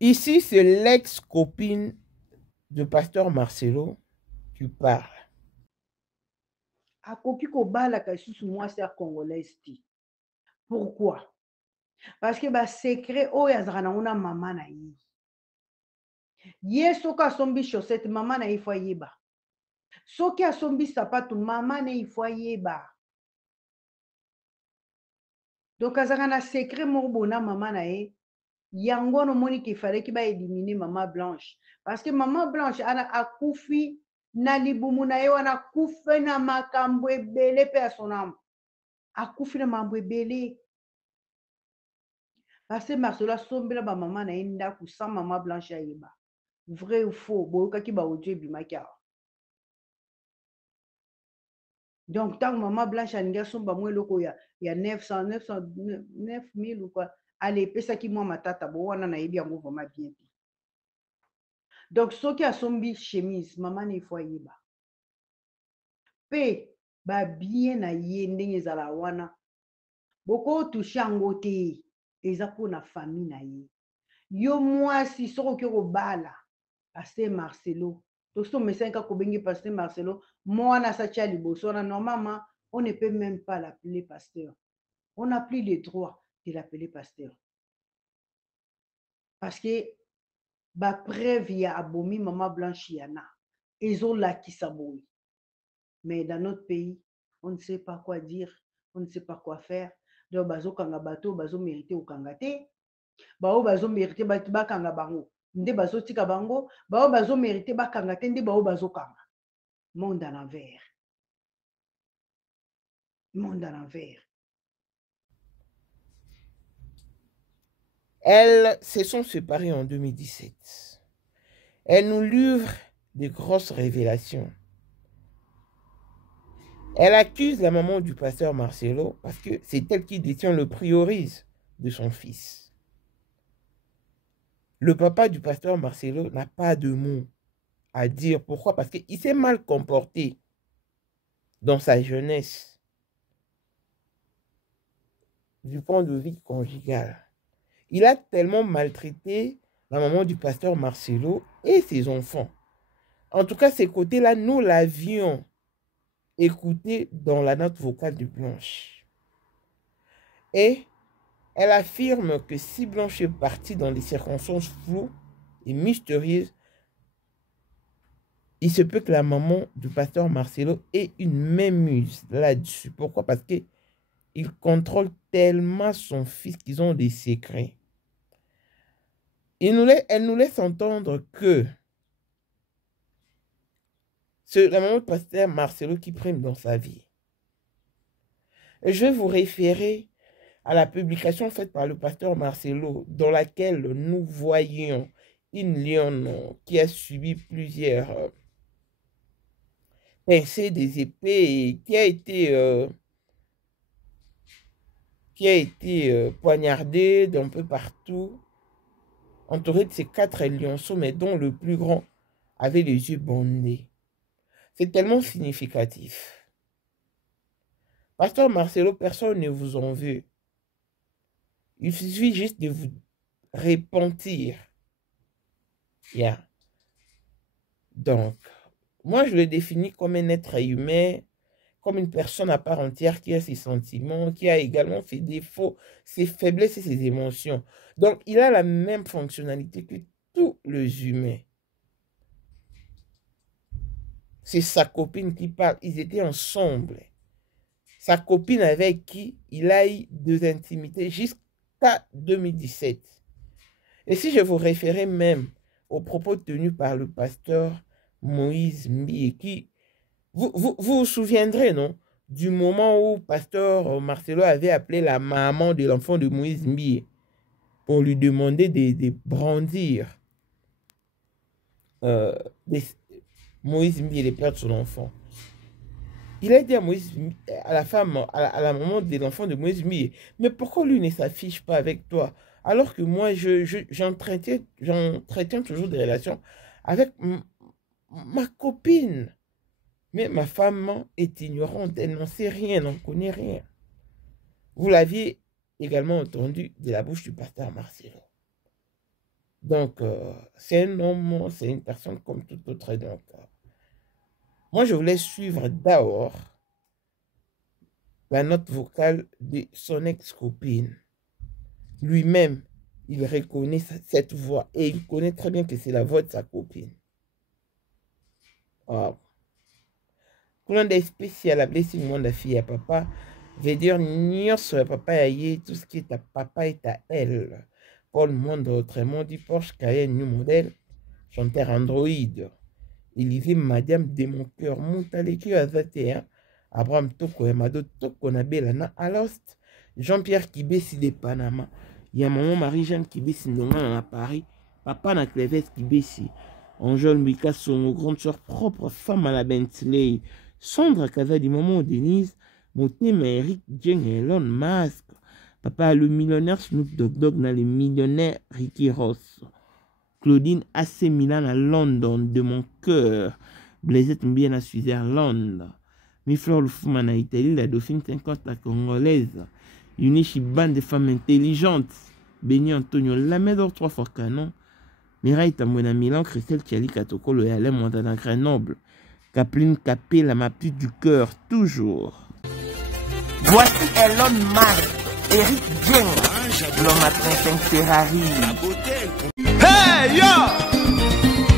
Ici, c'est l'ex-copine de pasteur Marcelo qui parle. Akoki kobalaka lisusu mwasi ya congolaise te. Pourquoi? Parce que secret oyo azalaka nango na mama na ye. Ye soki asombi chaussette mama na ye fo ayeba. Soki asombi sapato mama na ye fo ayeba. Donc azalaka na secret moko boye na mama na ye. Yango wana omoni ke fallait ki baéliminer mama Blanche. Parce que mama Blanche akufi na libumu na ye wana akufi na makambo ebele mpe ya sonamo. Akufi na makambo ebele. Parce que Marcelo asombela bamama na ye ndako sans mama Blanche ayeba. Vrai ou faux, boyokaki baaudio ebimaki awa. Donc tant maman Blanche alingi asomba mwa eloko ya 900 ou quoi, ale epesaki mwa matata bo wana nayebi yango vraiment bien te. Donc soki asombi chemise mama na ifo ayeba mpe babien na ye ndenge ezala wana bokotushe yango te, eza mpona famille na ye. Yo mwasi soki okoki kobala Pasteur Marcelo, toso mesenka kobengi Pasteur Marcelo, mwana sacha liboso na normalement on ne peut même pas l'appeler pasteur. On n'a plus le droit de l'appeler pasteur. Parce que ba preuve ya abomi mama Blanche yana ezolakisa boye. Mais dans notre pays, on ne sait pas quoi dire, on ne sait pas quoi faire. Donc bazo kanga bato bazo mériter okanga te. Bao bazo mériter bakanga bango. Nde bazo tika bango, bao bazo mériter bakanga te nde bao bazo kanga. Monde à l'envers. Monde à l'envers. Elles se sont séparées en 2017. Elle nous livre de grosses révélations. Elle accuse la maman du pasteur Marcelo parce que c'est elle qui détient le priorise de son fils. Le papa du pasteur Marcelo n'a pas de mots à dire. Pourquoi? Parce qu'il s'est mal comporté dans sa jeunesse du point de vue conjugal. Il a tellement maltraité la maman du pasteur Marcelo et ses enfants. En tout cas, ces côtés-là, nous l'avions écouté dans la note vocale de Blanche. Et elle affirme que si Blanche est partie dans des circonstances floues et mystérieuses, il se peut que la maman du pasteur Marcelo ait une mémuse là-dessus. Pourquoi? Parce qu'il contrôle tellement son fils qu'ils ont des secrets. Elle nous laisse entendre que c'est la maman du pasteur Marcelo qui prime dans sa vie. Et je vais vous référer à la publication faite par le pasteur Marcelo, dans laquelle nous voyons une lionne qui a subi plusieurs pincées des épées et qui a été poignardée d'un peu partout, entourée de ces 4 lionceaux, mais dont le plus grand avait les yeux bandés. C'est tellement significatif. Pasteur Marcelo, personne ne vous en veut. Il suffit juste de vous repentir. Yeah. Donc, moi, je le définis comme un être humain, comme une personne à part entière qui a ses sentiments, qui a également ses défauts, ses faiblesses et ses émotions. Donc, il a la même fonctionnalité que tous les humains. C'est sa copine qui parle. Ils étaient ensemble. Sa copine avec qui il a eu 2 intimités jusqu'à 2017. Et si je vous référais même aux propos tenus par le pasteur Moïse Mbie, qui, vous souviendrez, non, du moment où pasteur Marcelo avait appelé la maman de l'enfant de Moïse Mbie pour lui demander de brandir Moïse Mbie, le père de son enfant. Il a dit à Moïse, à la femme, à la maman de l'enfant de Moïse Mbie, mais pourquoi lui ne s'affiche pas avec toi? Alors que moi, j'entretiens toujours des relations avec ma copine. Mais ma femme est ignorante, elle n'en sait rien, n'en connaît rien. Vous l'aviez également entendu de la bouche du pasteur Marcelo. Donc, c'est un homme, c'est une personne comme tout autre. Donc, moi, je voulais suivre d'abord la note vocale de son ex-copine. Lui-même, il reconnaît cette voix et il connaît très bien que c'est la voix de sa copine. Wow. Quand on est spécial à blessing monde à fille à papa, veut dire sur papa aïe, tout ce qui est à papa est à elle. Paul monde autrement du Porsche Cayenne New Model, chanteur Android. Il y vit madame de mon cœur, montaleki à 21. Abraham Toko et Mado Toko na Belana Alost, Jean-Pierre Kibesi de Panama. Il y a maman Marie-Jeanne Kibesi à Paris, papa na Cléves Kibesi. Angèle Mika, son grande soeur propre, femme à la Bentley. Sandra Kaza du moment Denise, Montema Eric Jeng et Elon Musk. Papa le millionnaire Snoop Dogg na le millionnaire Ricky Ross. Claudine AC Milan à London de mon cœur. Blaisette Mbien à Switzerland. Miflore Lufouman à Italie, la Dauphine 50 la Congolaise. Unichi bande de femmes intelligentes. Béni Antonio Lamedor 3 fois canon. Mireille Tamouena Milan, Christelle Tchali Katokolo et Alain Montana Grenoble. Kapline Capé, la ma petite du cœur, toujours. Voici Elon Musk, Eric Jeng, l'homme à 35 Ferrari. Hey yo!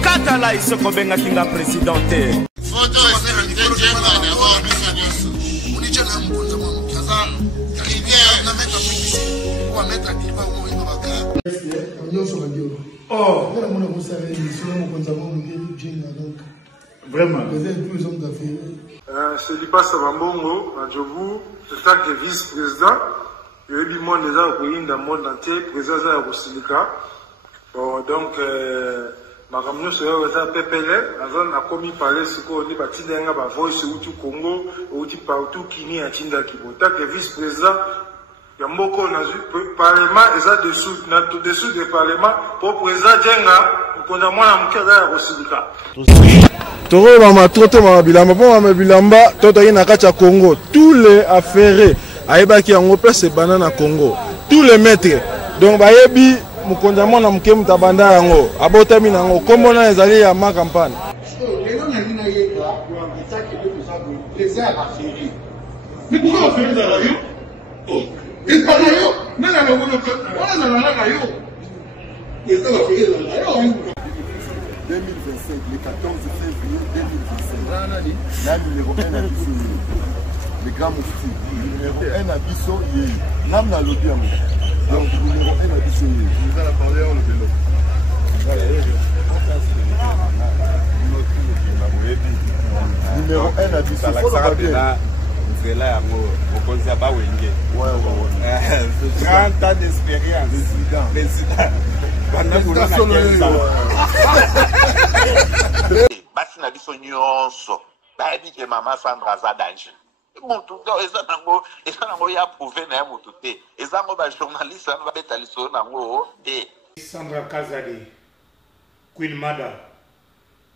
Katala iso kobenga kinga presidente. Photo is the Jenga na wa bisa. Unicha na mkunza mwa mkaza. Rivière na meta publicité. Wa meta diva mo ino baka. Onyoso badio. Oh, ngala mona kusala ni solo mkunza mwa ngeli Jenga donc. Vraiment. Vous êtes tous hommes d'affaires. C'est Lipa Sabambongo, à Djobu, le fait de vice-président. Il y a eu du monde déjà au pays, dans le monde entier, président de Silika. Donc, ma ramené sur le PPL, la zone a commis parler ce qu'on dit, bâti d'un gars, voice au Congo, au partout qui n'y a Tinda Kibota, que vice-président. Il y a beaucoup de parlement, et ça dessous du parlement, pour président Djenga, pour qu'on a moins à m'kada à Silika. Toro mama trote mama bilamba po mama bilamba toto yi na kati ya Congo tous les affairés ayebaki yango place banana Congo tous les maîtres donc bayebi mukonza mona muke mutabanda yango abotami nango kombo na ezali ya ma campagne lelo na nina yeka ezaki de sabu les affairés mais pourquoi affairés dans la yo oh et pas là yo mais là on a là yo les affairés dans la yo 2025, le 14 février 2025. La numéro 1 à Bissau, le grand moufti. Numéro 1 à Bissau, l'âme n'a l'objet. Donc, numéro 1 à Bissau. Nous allons parler en le vélo. Numéro 1 à Bissau. Il faut le rappeler. C'est là, au Konzaba Wenge. Ouais. 30 ans d'expérience. Président. Basi na biso nyonso bayebi ke mama Sandra aza danger mutu eza nango ya prouve na ye mutu te eza ngo bajournaliste ano babeta lisolo nango te. Sandra Kazadi, Queen Mada,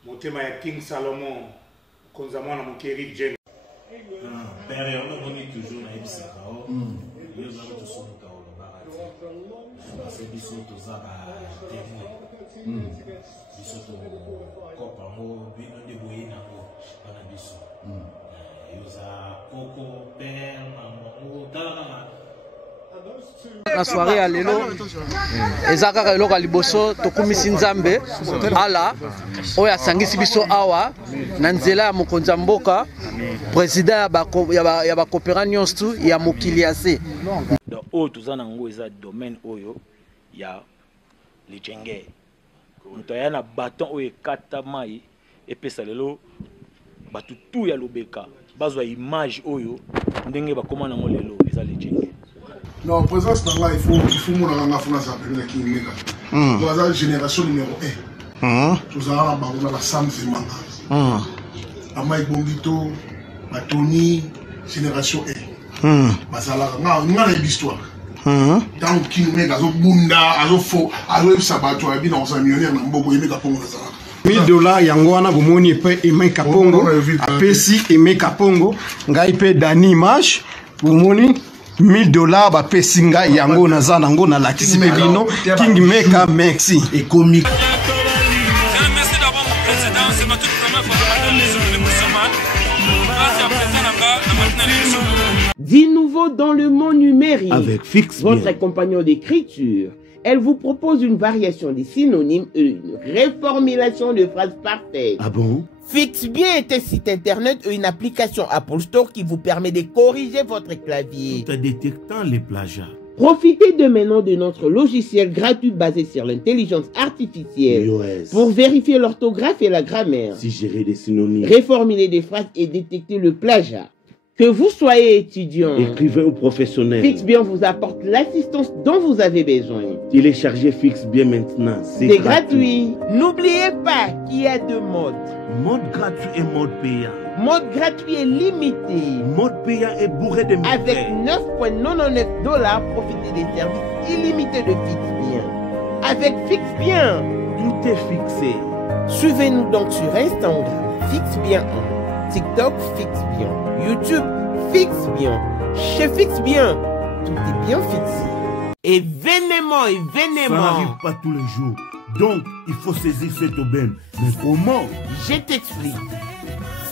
motema ya King Salomon, konza mwana moke Eric Jeng. Père, on a toujours na ebisaka o. Yo za ko so muta o barati. C'est biso to za ba témoin. Biso to kopa mo bino de boyina ko bana biso. Yo za koko père maman dala. La soirée à lelo ezaka ka eloko liboso tokumisi nzambe ala oya sangisi biso awa na nzela ya mokonza mboka président ya ba coopéra nyonso ya mokiliase donc oyo toza nango eza domaine oyo ya lijenge moto aya na baton oyo ekata mai epesa lelo bato tu ya lobeka bazwa image oyo ndenge bakoma nango lelo eza lijenge. Non, présence là, il faut mon enfant ça avec qui mega. Dans la génération numéro 1. Tous à la Sam Zemanga. Amai Bongito, Tony, génération 1. Basala nga l'histoire. Tant qui mega zo bunda, azo fo, azo sabato abi dans un millionnaire na mboko yemeka pongo na sala. $1000 yango wana bomoni pe Emeka Pongo apesi Emeka Pongo ngai pe Dani Image bomoni $1000 bapesinga yango naza nango na lakisi bino Kingmaker merci et comique. Merci d'avoir mon président, c'est ma toute première fois dans l'émission de Moussaman. Merci à président Nanga, 10 nouveaux dans le monde numérique. Avec Fix Votre Bien. compagnon d'écriture. Elle vous propose une variation des synonymes et une reformulation de phrases parfaites. Ah bon? Fix Bien est un site internet et une application Apple Store qui vous permet de corriger votre clavier. Tout en détectant les plagiats. Profitez de maintenant de notre logiciel gratuit basé sur l'intelligence artificielle iOS. pour vérifier l'orthographe et la grammaire, Suggérer des synonymes. reformuler des phrases et détecter le plagiat. Que vous soyez étudiant, Écrivain ou professionnel. Fix Bien vous apporte l'assistance dont vous avez besoin. Téléchargez Fix Bien maintenant. C'est gratuit. N'oubliez pas qu'il y a deux modes. Mode gratuit et mode payant. Mode gratuit est limité. Mode payant est bourré de Avec méfaits. $9,99, profitez des services illimités de Fix Bien. Avec Fix Bien, Tout est fixé. suivez-nous donc sur Instagram, Fix Bien 1, TikTok, Fix Bien, YouTube, Fix Bien. Chez Fix Bien, tout est bien fixé. Événement, Ça n'arrive pas tous les jours. Donc, il faut saisir cette aubaine. Mais comment? Je t'explique.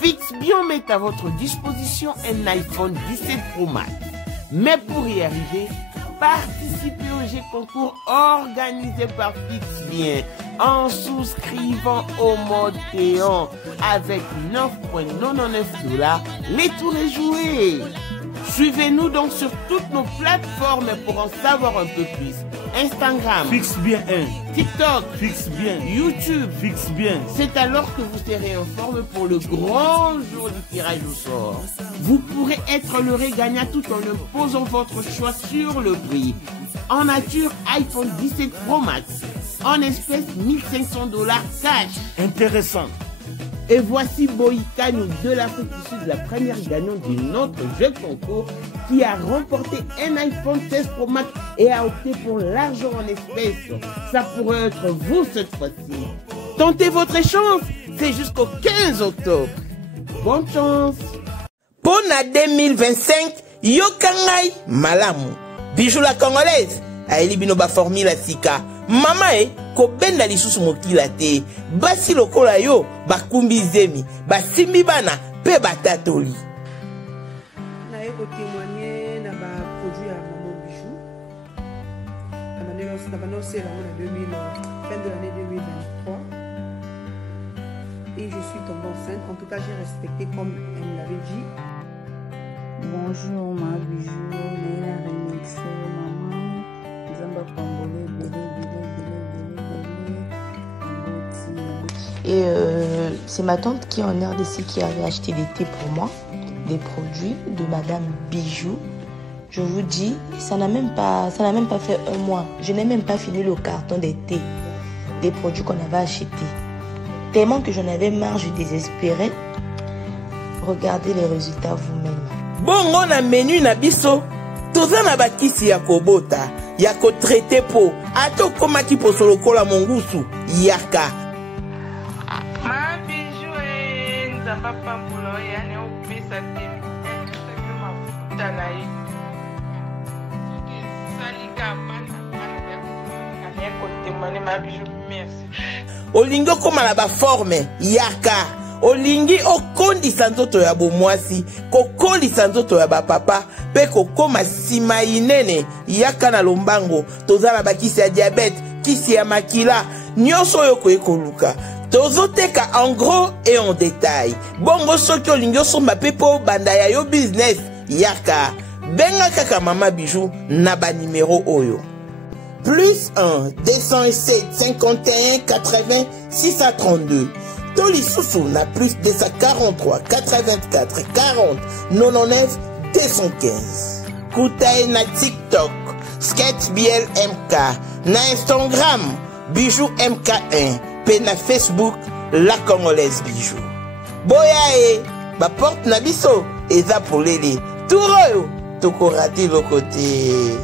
Fix Bien met à votre disposition un iPhone 17 Pro Max. Mais pour y arriver, participez au jeu concours organisé par Fix Bien en souscrivant au mode payant avec $9,99. Les tours est joué. Suivez-nous donc sur toutes nos plateformes pour en savoir un peu plus. Instagram, Fix Bien 1. TikTok, Fix Bien. YouTube. Fixe Bien. C'est alors que vous serez informé pour le grand jour du tirage au sort. Vous pourrez être l'heureux gagnant tout en imposant votre choix sur le prix. En nature, iPhone 17 Pro Max. En espèces, $1,500 cash. Intéressant. Et voici Boïka, nous de l'Afrique du Sud, la première gagnante de notre jeu concours qui a remporté un iPhone 16 Pro Max et a opté pour l'argent en espèces. Ça pourrait être vous cette fois-ci. Tentez votre chance, c'est jusqu'au 15 octobre. Bonne chance. Pour la 2025, Yokangai Malamu. Bijou la congolaise. Aeli binoba formule sika. Mama kobenda lisusu mokila te. Basi lokola yo bakumbi zemi. Basimbi bana pe batatoli. Na eko témoigner na ba produit à Maman Bijou. Na bano c'est la 2000 fin de l'année 2023. Et je suis tombée enceinte. En tout cas, j'ai respecté comme elle me l'avait dit. Bonjour ma Bijou, Néla Remixé, maman, Zamba Pambole, Et c'est ma tante qui est en RDC qui avait acheté des thés pour moi, des produits de Madame Bijou. Je vous dis, ça n'a même pas fait un mois. Je n'ai même pas fini le carton des thés, des produits qu'on avait achetés. Tellement que j'en avais marre, je désespérais. Regardez les résultats vous-même. Bongo na menu na biso. Toza na bakisi ya kobota, ya ko traité po. Ato koma ki posolo kola mongusu, yaka. Ma Bijou nzamba pambulo yani opesa te. Mafuta na ye. Salika pana ya kotemane ma Bijou merci. Olingo koma na ba forme, yaka. Olingi okondisa nzoto ya bomwasi, kokolisa nzoto ya bapapa, pe kokoma sima inene, yaka na lombango, tozala bakisi ya diabète, kisi ya makila, nyonso yo koekoluka. Tozoteka en gros et en détail. Bongo soki olingi osomba pe po banda ya yo business, yaka. Benga kaka Mama Bijou na ba numéro oyo. Plus 1 207 51 80 632. Tolisusu na plus 243 84 40 99 215. Koutae na TikTok, Sketch BL MK, na Instagram, Bijou MK1, pe na Facebook, La Congolaise Bijou. Boya ba porte na biso, eza polele. Touroyo, toko raté le côté.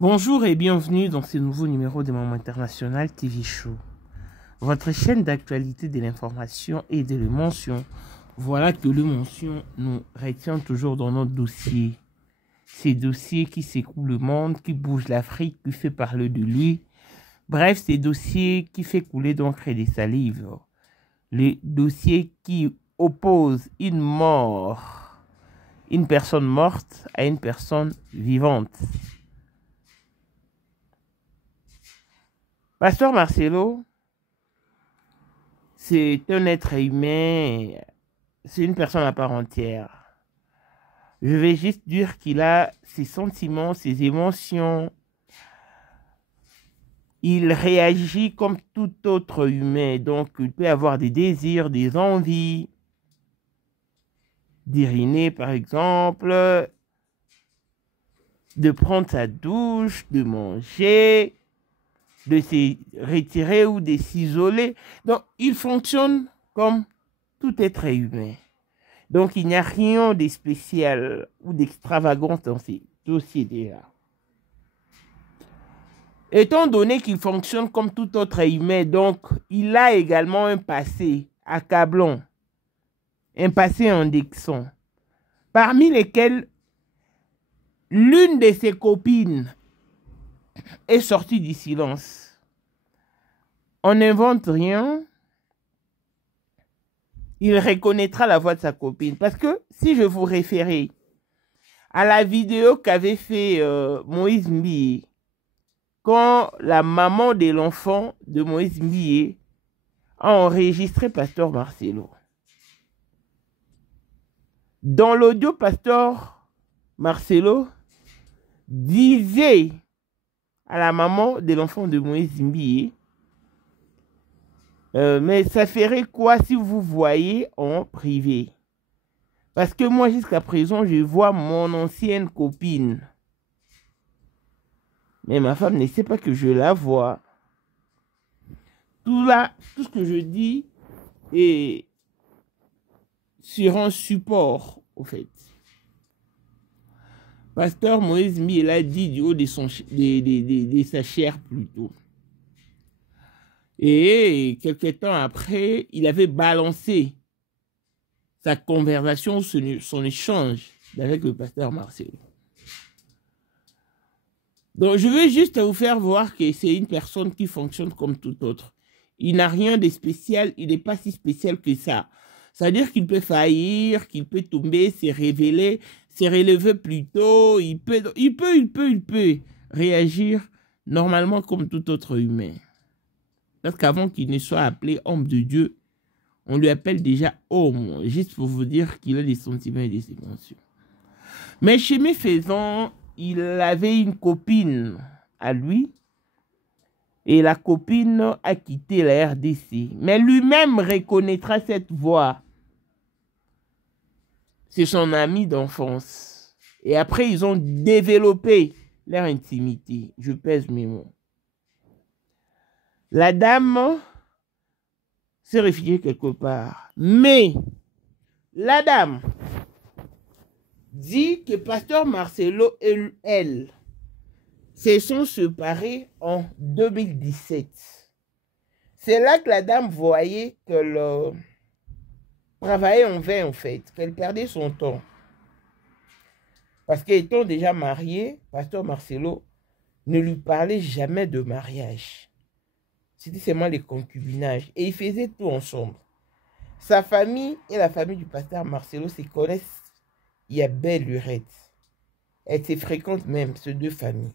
Bonjour et bienvenue dans ce nouveau numéro de Maman International TV Show. Votre chaîne d'actualité de l'information et de l'émotion. Voilà que l'émotion nous retient toujours dans notre dossier. ces dossiers qui secouent le monde, qui bougent l'Afrique, qui fait parler de lui. Bref, ces dossiers qui fait couler d'encre et des salives. Les dossiers qui opposent une personne morte à une personne vivante. Pasteur Marcelo, c'est un être humain, c'est une personne à part entière. Je vais juste dire qu'il a ses sentiments, ses émotions. Il réagit comme tout autre humain. Donc, il peut avoir des désirs, des envies. D'uriner, par exemple. De prendre sa douche, de manger, de se retirer ou de s'isoler. Donc, il fonctionne comme tout être humain. Donc, il n'y a rien de spécial ou d'extravagant dans ces dossiers-là. Étant donné qu'il fonctionne comme tout autre humain, donc, il a également un passé accablant, un passé indexant, parmi lesquels l'une de ses copines est sortie du silence. On n'invente rien. Il reconnaîtra la voix de sa copine. Parce que si je vous référais à la vidéo qu'avait fait Moïse Mbié, quand la maman de l'enfant de Moïse Mbié a enregistré Pasteur Marcelo. Dans l'audio, Pasteur Marcelo disait à la maman de l'enfant de Moïse Mbié, mais ça ferait quoi si vous voyez en privé? Parce que moi, jusqu'à présent, je vois mon ancienne copine. Mais ma femme ne sait pas que je la vois. Tout ce que je dis est sur un support, au fait. Pasteur Moïse Mbié l'a dit du haut de sa chair plutôt. Et quelques temps après, il avait balancé sa conversation, son échange avec le pasteur Marcelo. Donc, je veux juste vous faire voir que c'est une personne qui fonctionne comme tout autre. Il n'a rien de spécial, il n'est pas si spécial que ça. C'est-à-dire qu'il peut faillir, qu'il peut tomber, se révéler, se relever plus tôt, il peut réagir normalement comme tout autre humain. Parce qu'avant qu'il ne soit appelé homme de Dieu, on lui appelle déjà homme, juste pour vous dire qu'il a des sentiments et des émotions. Mais chemin faisant, il avait une copine à lui, et la copine a quitté la RDC. Mais lui-même reconnaîtra cette voix. C'est son ami d'enfance. Et après, ils ont développé leur intimité. Je pèse mes mots. La dame s'est réfugiée quelque part. Mais la dame dit que Pasteur Marcelo et elle se sont séparés en 2017. C'est là que la dame voyait qu'elle travaillait en vain, en fait, qu'elle perdait son temps. Parce qu'étant déjà mariée, Pasteur Marcelo ne lui parlait jamais de mariage. C'était seulement les concubinages. Et ils faisaient tout ensemble. Sa famille et la famille du pasteur Marcelo se connaissent. Il y a belle lurette. Elles se fréquentent même, ces deux familles.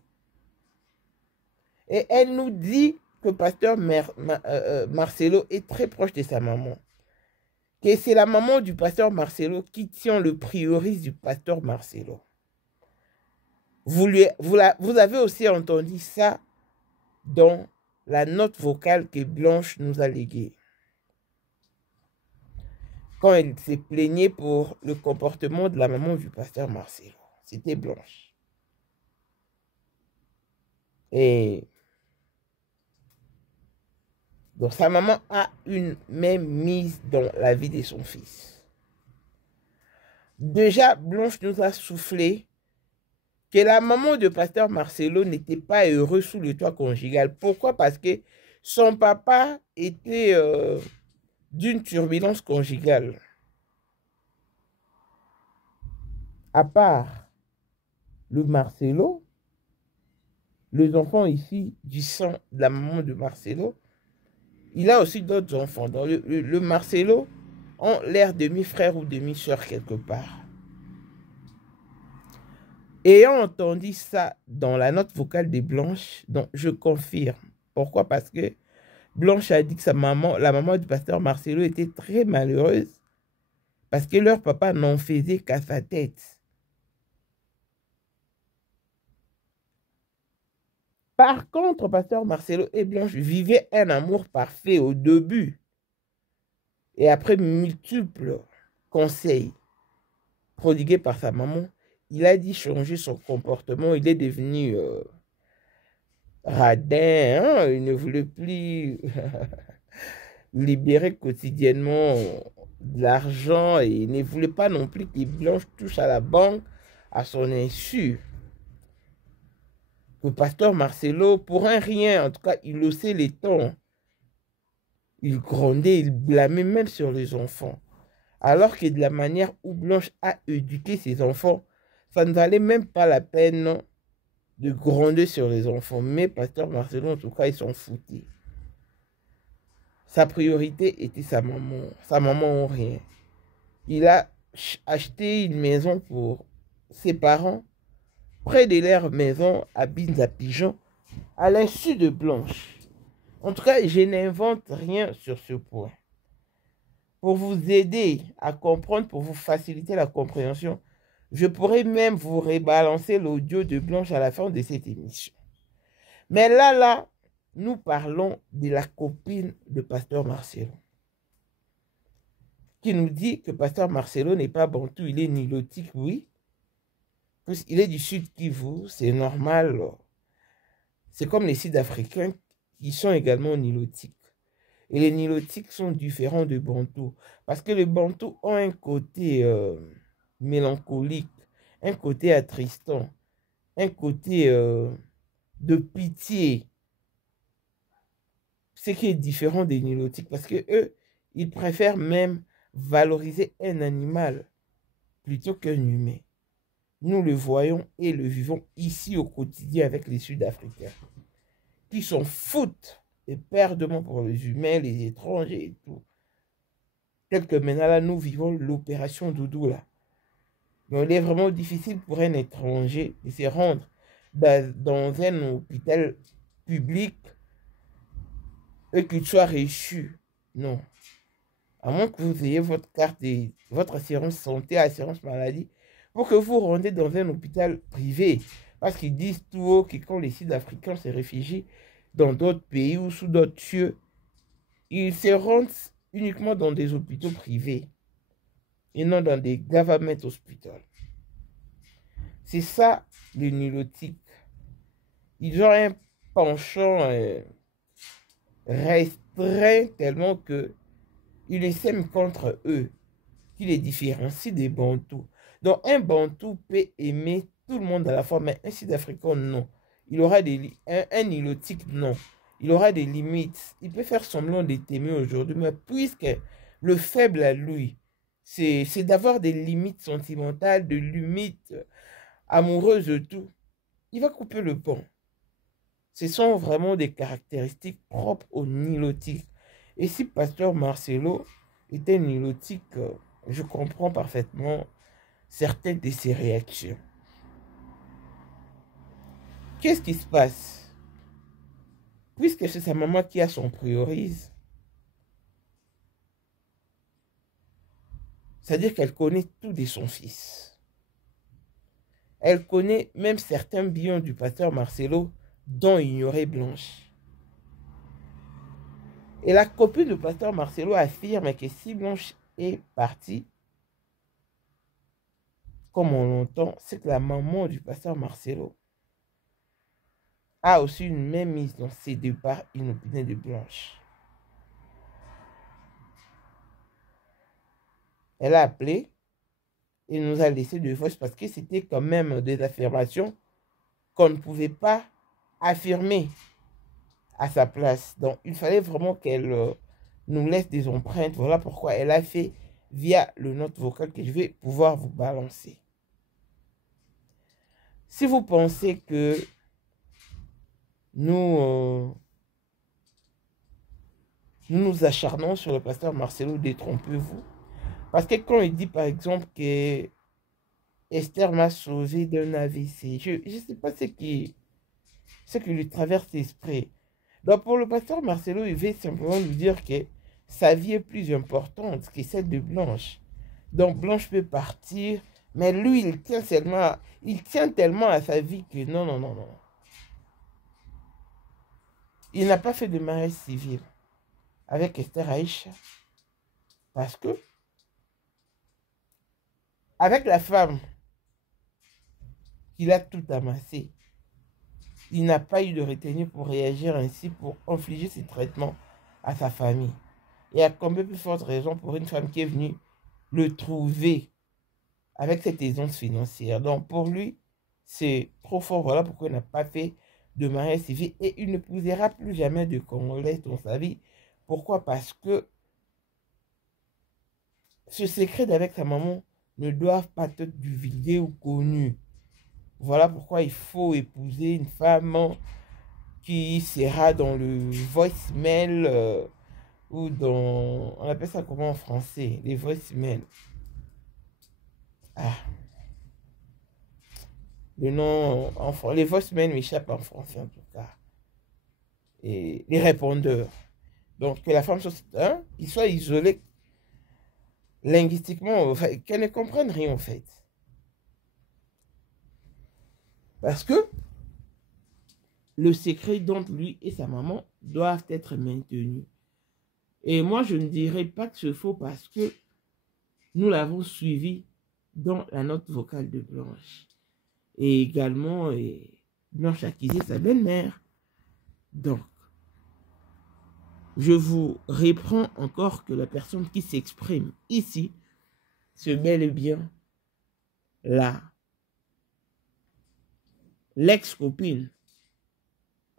Et elle nous dit que pasteur Marcelo est très proche de sa maman. Que c'est la maman du pasteur Marcelo qui tient le prioris du pasteur Marcelo. Vous avez aussi entendu ça dans la note vocale que Blanche nous a léguée. Quand elle s'est plaignée pour le comportement de la maman du pasteur Marcelo. C'était Blanche. Et donc sa maman a une même mise dans la vie de son fils. Déjà, Blanche nous a soufflé que la maman de pasteur Marcelo n'était pas heureuse sous le toit conjugal. Pourquoi? Parce que son papa était d'une turbulence conjugale. À part le Marcelo, les enfants ici du sang de la maman de Marcelo, il a aussi d'autres enfants. Donc le Marcelo ont l'air demi-frère ou demi-sœur quelque part. Ayant entendu ça dans la note vocale de Blanche, donc je confirme. Pourquoi? Parce que Blanche a dit que sa maman, la maman du pasteur Marcelo, était très malheureuse parce que leur papa n'en faisait qu'à sa tête. Par contre, pasteur Marcelo et Blanche vivaient un amour parfait au début. Et après multiples conseils prodigués par sa maman, il a dit changer son comportement. Il est devenu radin. Hein? Il ne voulait plus libérer quotidiennement de l'argent et il ne voulait pas non plus que Blanche touche à la banque à son insu. Le pasteur Marcelo, pour un rien, en tout cas, il haussait les tons. Il grondait, il blâmait même sur les enfants. Alors que de la manière où Blanche a éduqué ses enfants, ça ne valait même pas la peine de gronder sur les enfants. Mais pasteur Marcelo, en tout cas, il s'en foutait. Sa priorité était sa maman. Sa maman ou rien. Il a acheté une maison pour ses parents, près de leur maison à Binza-Pigeon, à l'insu de Blanche. En tout cas, je n'invente rien sur ce point. Pour vous aider à comprendre, pour vous faciliter la compréhension, je pourrais même vous rebalancer l'audio de Blanche à la fin de cette émission. Mais là, nous parlons de la copine de pasteur Marcelo, qui nous dit que pasteur Marcelo n'est pas bantou, il est nilotique, oui. Il est du Sud Kivu, c'est normal. C'est comme les Sud-Africains qui sont également nilotiques. Et les nilotiques sont différents de Bantous. Parce que les Bantous ont un côté mélancolique, un côté attristant, un côté de pitié. Ce qui est différent des nilotiques. Parce que eux, ils préfèrent même valoriser un animal plutôt qu'un humain. Nous le voyons et le vivons ici au quotidien avec les Sud-Africains qui s'en foutent éperdement pour les humains, les étrangers et tout. Tel que maintenant là, nous vivons l'opération Doudou là. Donc il est vraiment difficile pour un étranger de se rendre dans un hôpital public et qu'il soit reçu. Non. À moins que vous ayez votre carte et votre assurance santé, assurance maladie, pour que vous rendez dans un hôpital privé. Parce qu'ils disent tout haut que quand les Sud-Africains se réfugient dans d'autres pays ou sous d'autres cieux, ils se rendent uniquement dans des hôpitaux privés et non dans des government hospitals. C'est ça, les nilotiques. Ils ont un penchant restreint tellement que ils les sèment contre eux, qui les différencient des Bantous. Donc, un Bantou peut aimer tout le monde à la fois, mais un Sud-Africain, non. Il aura un nilotique, non. Il aura des limites. Il peut faire semblant de t'aimer aujourd'hui, mais puisque le faible à lui, c'est d'avoir des limites sentimentales, des limites amoureuses de tout, il va couper le pont. Ce sont vraiment des caractéristiques propres aux nilotiques. Et si pasteur Marcelo était nilotique, je comprends parfaitement certaines de ses réactions. Qu'est-ce qui se passe? Puisque c'est sa maman qui a son priorise, c'est-à-dire qu'elle connaît tout de son fils. Elle connaît même certains biens du pasteur Marcelo dont ignorait Blanche. Et la copine du pasteur Marcelo affirme que si Blanche est partie, comme on l'entend, c'est que la maman du pasteur Marcelo a aussi une même mise dans ses départs inopinés de Blanche. Elle a appelé et nous a laissé de voix parce que c'était quand même des affirmations qu'on ne pouvait pas affirmer à sa place. Donc, il fallait vraiment qu'elle nous laisse des empreintes. Voilà pourquoi elle a fait via le note vocal que je vais pouvoir vous balancer. Si vous pensez que nous nous acharnons sur le pasteur Marcelo, détrompez-vous. Parce que quand il dit par exemple que Esther m'a sauvé d'un AVC, je ne sais pas ce qui lui traverse l'esprit. Donc pour le pasteur Marcelo, il veut simplement lui dire que sa vie est plus importante que celle de Blanche. Donc Blanche peut partir, mais lui, il tient tellement à sa vie que non. Il n'a pas fait de mariage civil avec Esther Aïcha. Parce que, avec la femme qu'il a tout amassé, il n'a pas eu de retenue pour réagir ainsi, pour infliger ses traitements à sa famille. Et à combien plus forte raison pour une femme qui est venue le trouver avec cette aisance financière. Donc pour lui, c'est trop fort. Voilà pourquoi il n'a pas fait de mariage civil et il ne posera plus jamais de Congolais dans sa vie. Pourquoi? Parce que ce secret d'avec sa maman ne doivent pas être divulgué ou connu. Voilà pourquoi il faut épouser une femme qui sera dans le voicemail ou dans... On appelle ça comment en français? Les voicemails. Le nom en les voicemails m'échappent en français en tout cas. Et les répondeurs. Donc que la femme soit, qu'il soit isolée linguistiquement, enfin, qu'elle ne comprenne rien en fait. Parce que le secret dont lui et sa maman doivent être maintenus. Et moi, je ne dirais pas que c'est faux parce que nous l'avons suivi dans la note vocale de Blanche. Et également, Blanche a accusé sa belle-mère. Donc, je vous reprends encore que la personne qui s'exprime ici, c'est bel et bien l'ex-copine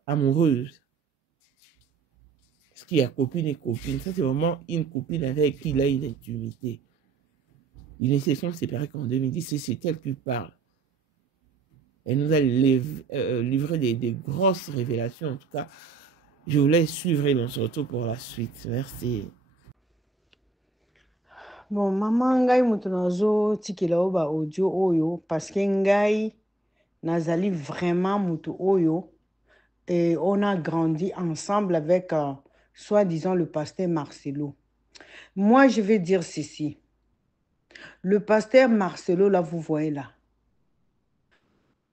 amoureuse. Parce qu'il y a copine et copine. Ça, c'est vraiment une copine avec qui il a une intimité. Ils ne se sont séparés qu'en 2010 c'est elle qui parle. Elle nous a livré des grosses révélations. En tout cas, je vous laisse suivre et on se retrouve pour la suite. Merci. Bon, maman, ngai mutu nazo tikela oba audio oyo parce que ngai nazali vraiment mutu oyo et on a grandi ensemble avec soi-disant le pasteur Marcelo. Moi, je vais dire ceci. Le pasteur Marcelo, là, vous voyez là.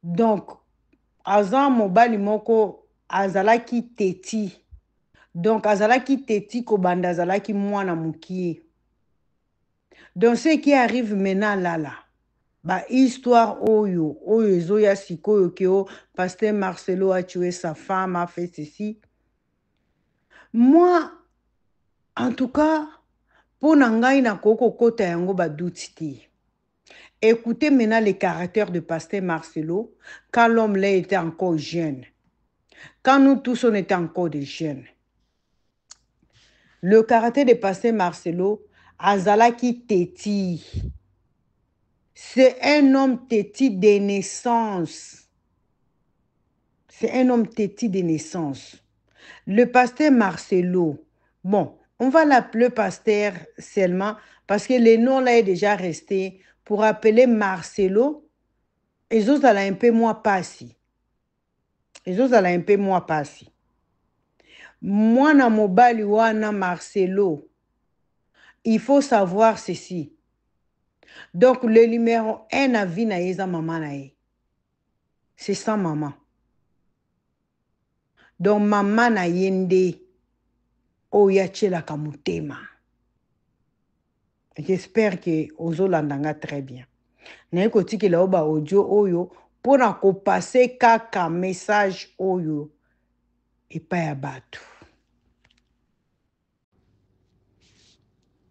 Donc, Azan Mobali Moko, Azalaki Teti. Donc, Azalaki Teti, Kobanda Azalaki Mwana Mukie. Donc, ce qui arrive maintenant là, bah, histoire Oyo, Oyo Zoya Sikoyo Kyo, pasteur Marcelo a tué sa femme, a fait ceci. Moi, en tout cas, pour Nangai na Koko Kota Yango Badoutiti. Écoutez maintenant les caractères de pasteur Marcelo quand l'homme là était encore jeune. Quand nous tous on était encore des jeunes. Le caractère de pasteur Marcelo, Azalaki Teti. C'est un homme têti de naissance. C'est un homme têti de naissance. Le pasteur Marcelo, bon, on va l'appeler pasteur seulement parce que le nom là est déjà resté. Pour appeler Marcelo, ils ont un peu moins passé. Ils ont un peu moins passé. Moi, na mobali wana Marcelo, il faut savoir ceci. Donc, le numéro 1 à vie na yeza maman na ye. C'est sa maman. Donc, maman na yende oyachela kamutema. J'espère que ozolandanga très bien. Na ekoti ke la oba audio oyo pour na ko passer kaka message oyo et pas ya batu.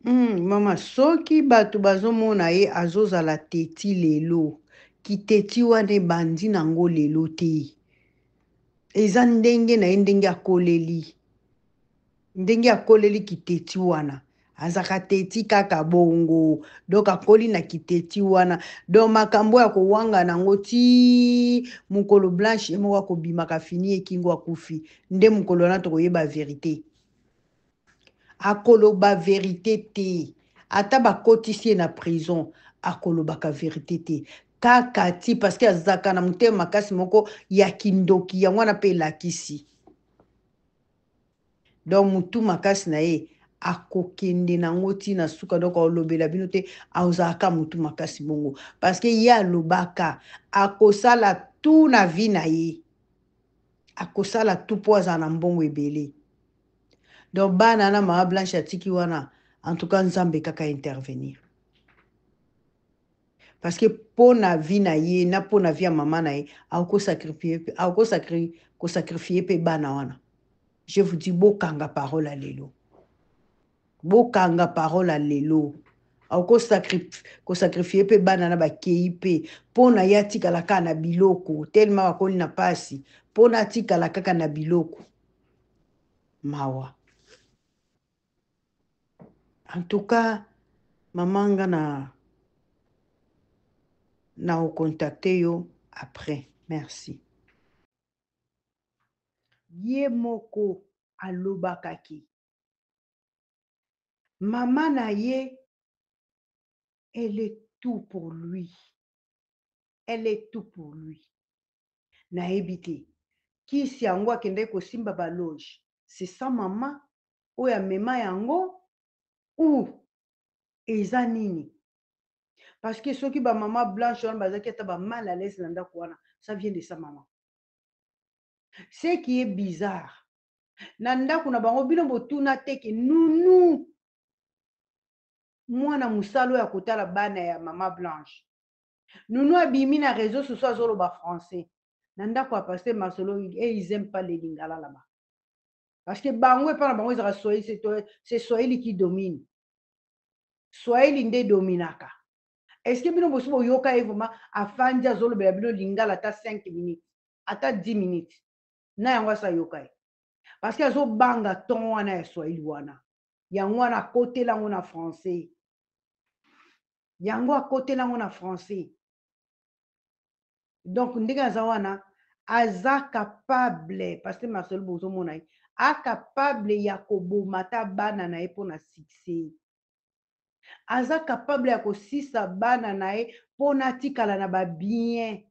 Mama soki batu bazomona ye azozala teti lelo ki teti wane bandi nango lelo te. Eza ndenge na ndenge akoleli. Ndenge akoleli ki teti wana. azaka teti kaka bongo donc akoli na kiteti wana donc makambo ya kowanga nango ti mukolo blanche moko akobimaka fini ekingo akufi nde mukolo wana tokoyeba vérité akoloba vérité te ata bakotisi ye na prison akolobaka vérité te kaka ti parce que azaka na motema makasi moko ya kindoki yango wana mpe elakisi donc mutu makasi na ye akokende nango ntina suka donc aolobela bino te azalaka mutu makasi bongo parce que ye alobaka akosala tu na vie na ye akosala tu mpo azala na mbongo ebele donc bana na mama blanche atiki wana en tout cas nzambe kaka intervenir parce que mpo na vie na ye na mpo na vie ya mama na ye akosakrifie mpe bana wana je vous dis bokanga parole à lelo bokanga parole à lelo akosakrifie mpe bana na bakei mpe mpo na ye atikala kaka na biloko tellement bakoli na pasi mpo na atikala kaka na biloko mawa en tout cas mama nga na ocontacte yo après merci ye moko alobakaki mama na ye elle est tout pour lui elle est tout pour lui nayebi te kisi yango akendaki kosimba baloge c'est ça mama oyo amema yango ou eza nini parce que soki bamama blanche wana bazalaki ata bamal à l'aise na ndako wana ça vient de sa maman ce qui est bizarre na ndako na bango bino botuna teke nunu mwana mosala oyo akotala bana ya mama blanche nunu abimi na réseau sociaux azoloba français na ndako ya paster Marcelo et ils aiment pas les lingala là-bas parce que bango epa na bango ezaka swahili c'est swahili qui domine swahili nde dominaka est-ce que bino bosi boyoka ye vraiment afandi azolobela bino lingala ata 5 minutes ata 10 minutes na yango asa yoka ye parce que azobanga ton wana ya swahili wana yango wana akotela yango na français yango akotela yango na français donc ndenge aza wana aza capable parce que Marcel bozomona ye acapable ya koboma ta bana na ye mpona succès aza capable ya kosisa bana na ye mpona tikala na babien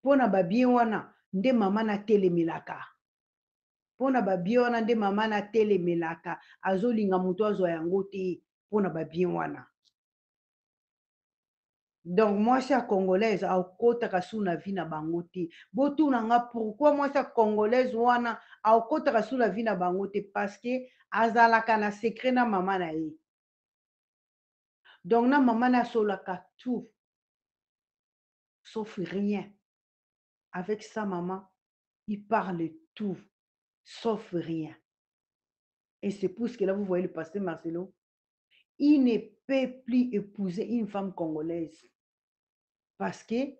mpona babien wana nde mama na telemelaka mpona babien wana nde mama na telemelaka azolinga moto azwa yango te mpona babien wana donc mwasi ya congolaise akotaka su na vie na bango te botunanga pourquoi mwasi ya congolaise wana akotaka su na vie na bango te parce que azalaka na secret na mama na ye donc na mama na asolaka tout sauf rien avec sa maman il parle tout sauf rien et c'est pour ce que là vous voyez le pasteur Marcelo il ne peut plus épouser une femme congolaise parce que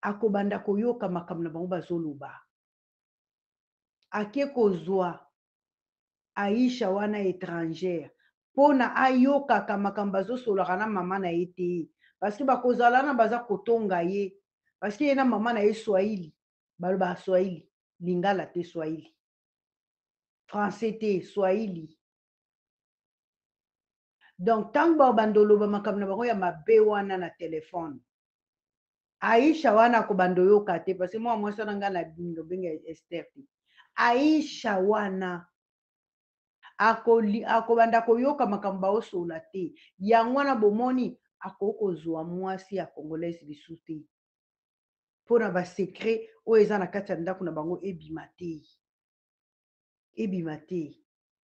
akobanda koyoka makambo na bango bazoloba ake kozwa Aisha wana étrangère pona ayokaka makambo bazosolaka na mama na ye te parce que bakozala na baza kotonga ye parce que ye na mama na ye swahili baloba swahili lingala te swahili français te swahili donc ntango babandoloba makambo na bango ya mabe wana na telefone Aisha wana akobanda oyoka te parce que mwa mwasi na nga na bingo benga Esther te Aisha wana akobanda koyoka makambo baosola te yango wana bomoni akokozwa mwasi ya congolaise lisu te mpona basekret oyo eza na kati ya ndako na bango ebima te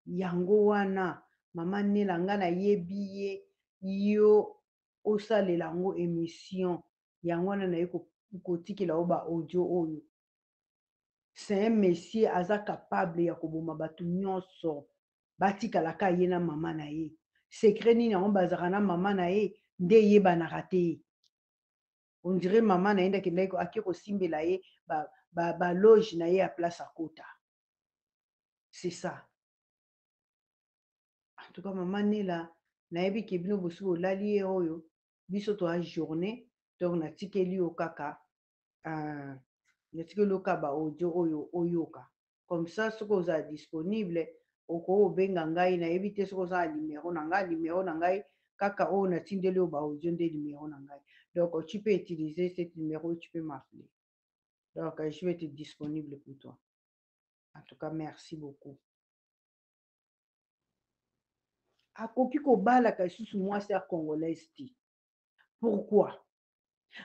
yango wana mama nela nga nayebi ye yo osalela yango émission yango wana naye kotikela o ba audio oyo c'est un monsieur aza capable ya koboma bato nyonso batikalaka ye na mama na ye secret nini yango bazaka na mama na ye nde yebanaka te on dirait mama na ye ndakendaki ake kosimbela ye baloge na ye ya place akota c'est ça tout cas maman Nela nayebi ke bino bosu bolali ye oyo biso to a journée donc natikeli o kaka natikeli o kaba audio oyo oyoka comme ça soko oza disponible oko obenga ngai nayebi te soko oza numéro na ngai kaka oyo natindeli o ba audio nde numéro na ngai donc tu peux utiliser cet numéro, tu peux m'appeler donc je vais être disponible pour toi. En tout cas merci beaucoup. Akoki kobalaka lisusu mwasi ya congolaise ti. Pourquoi?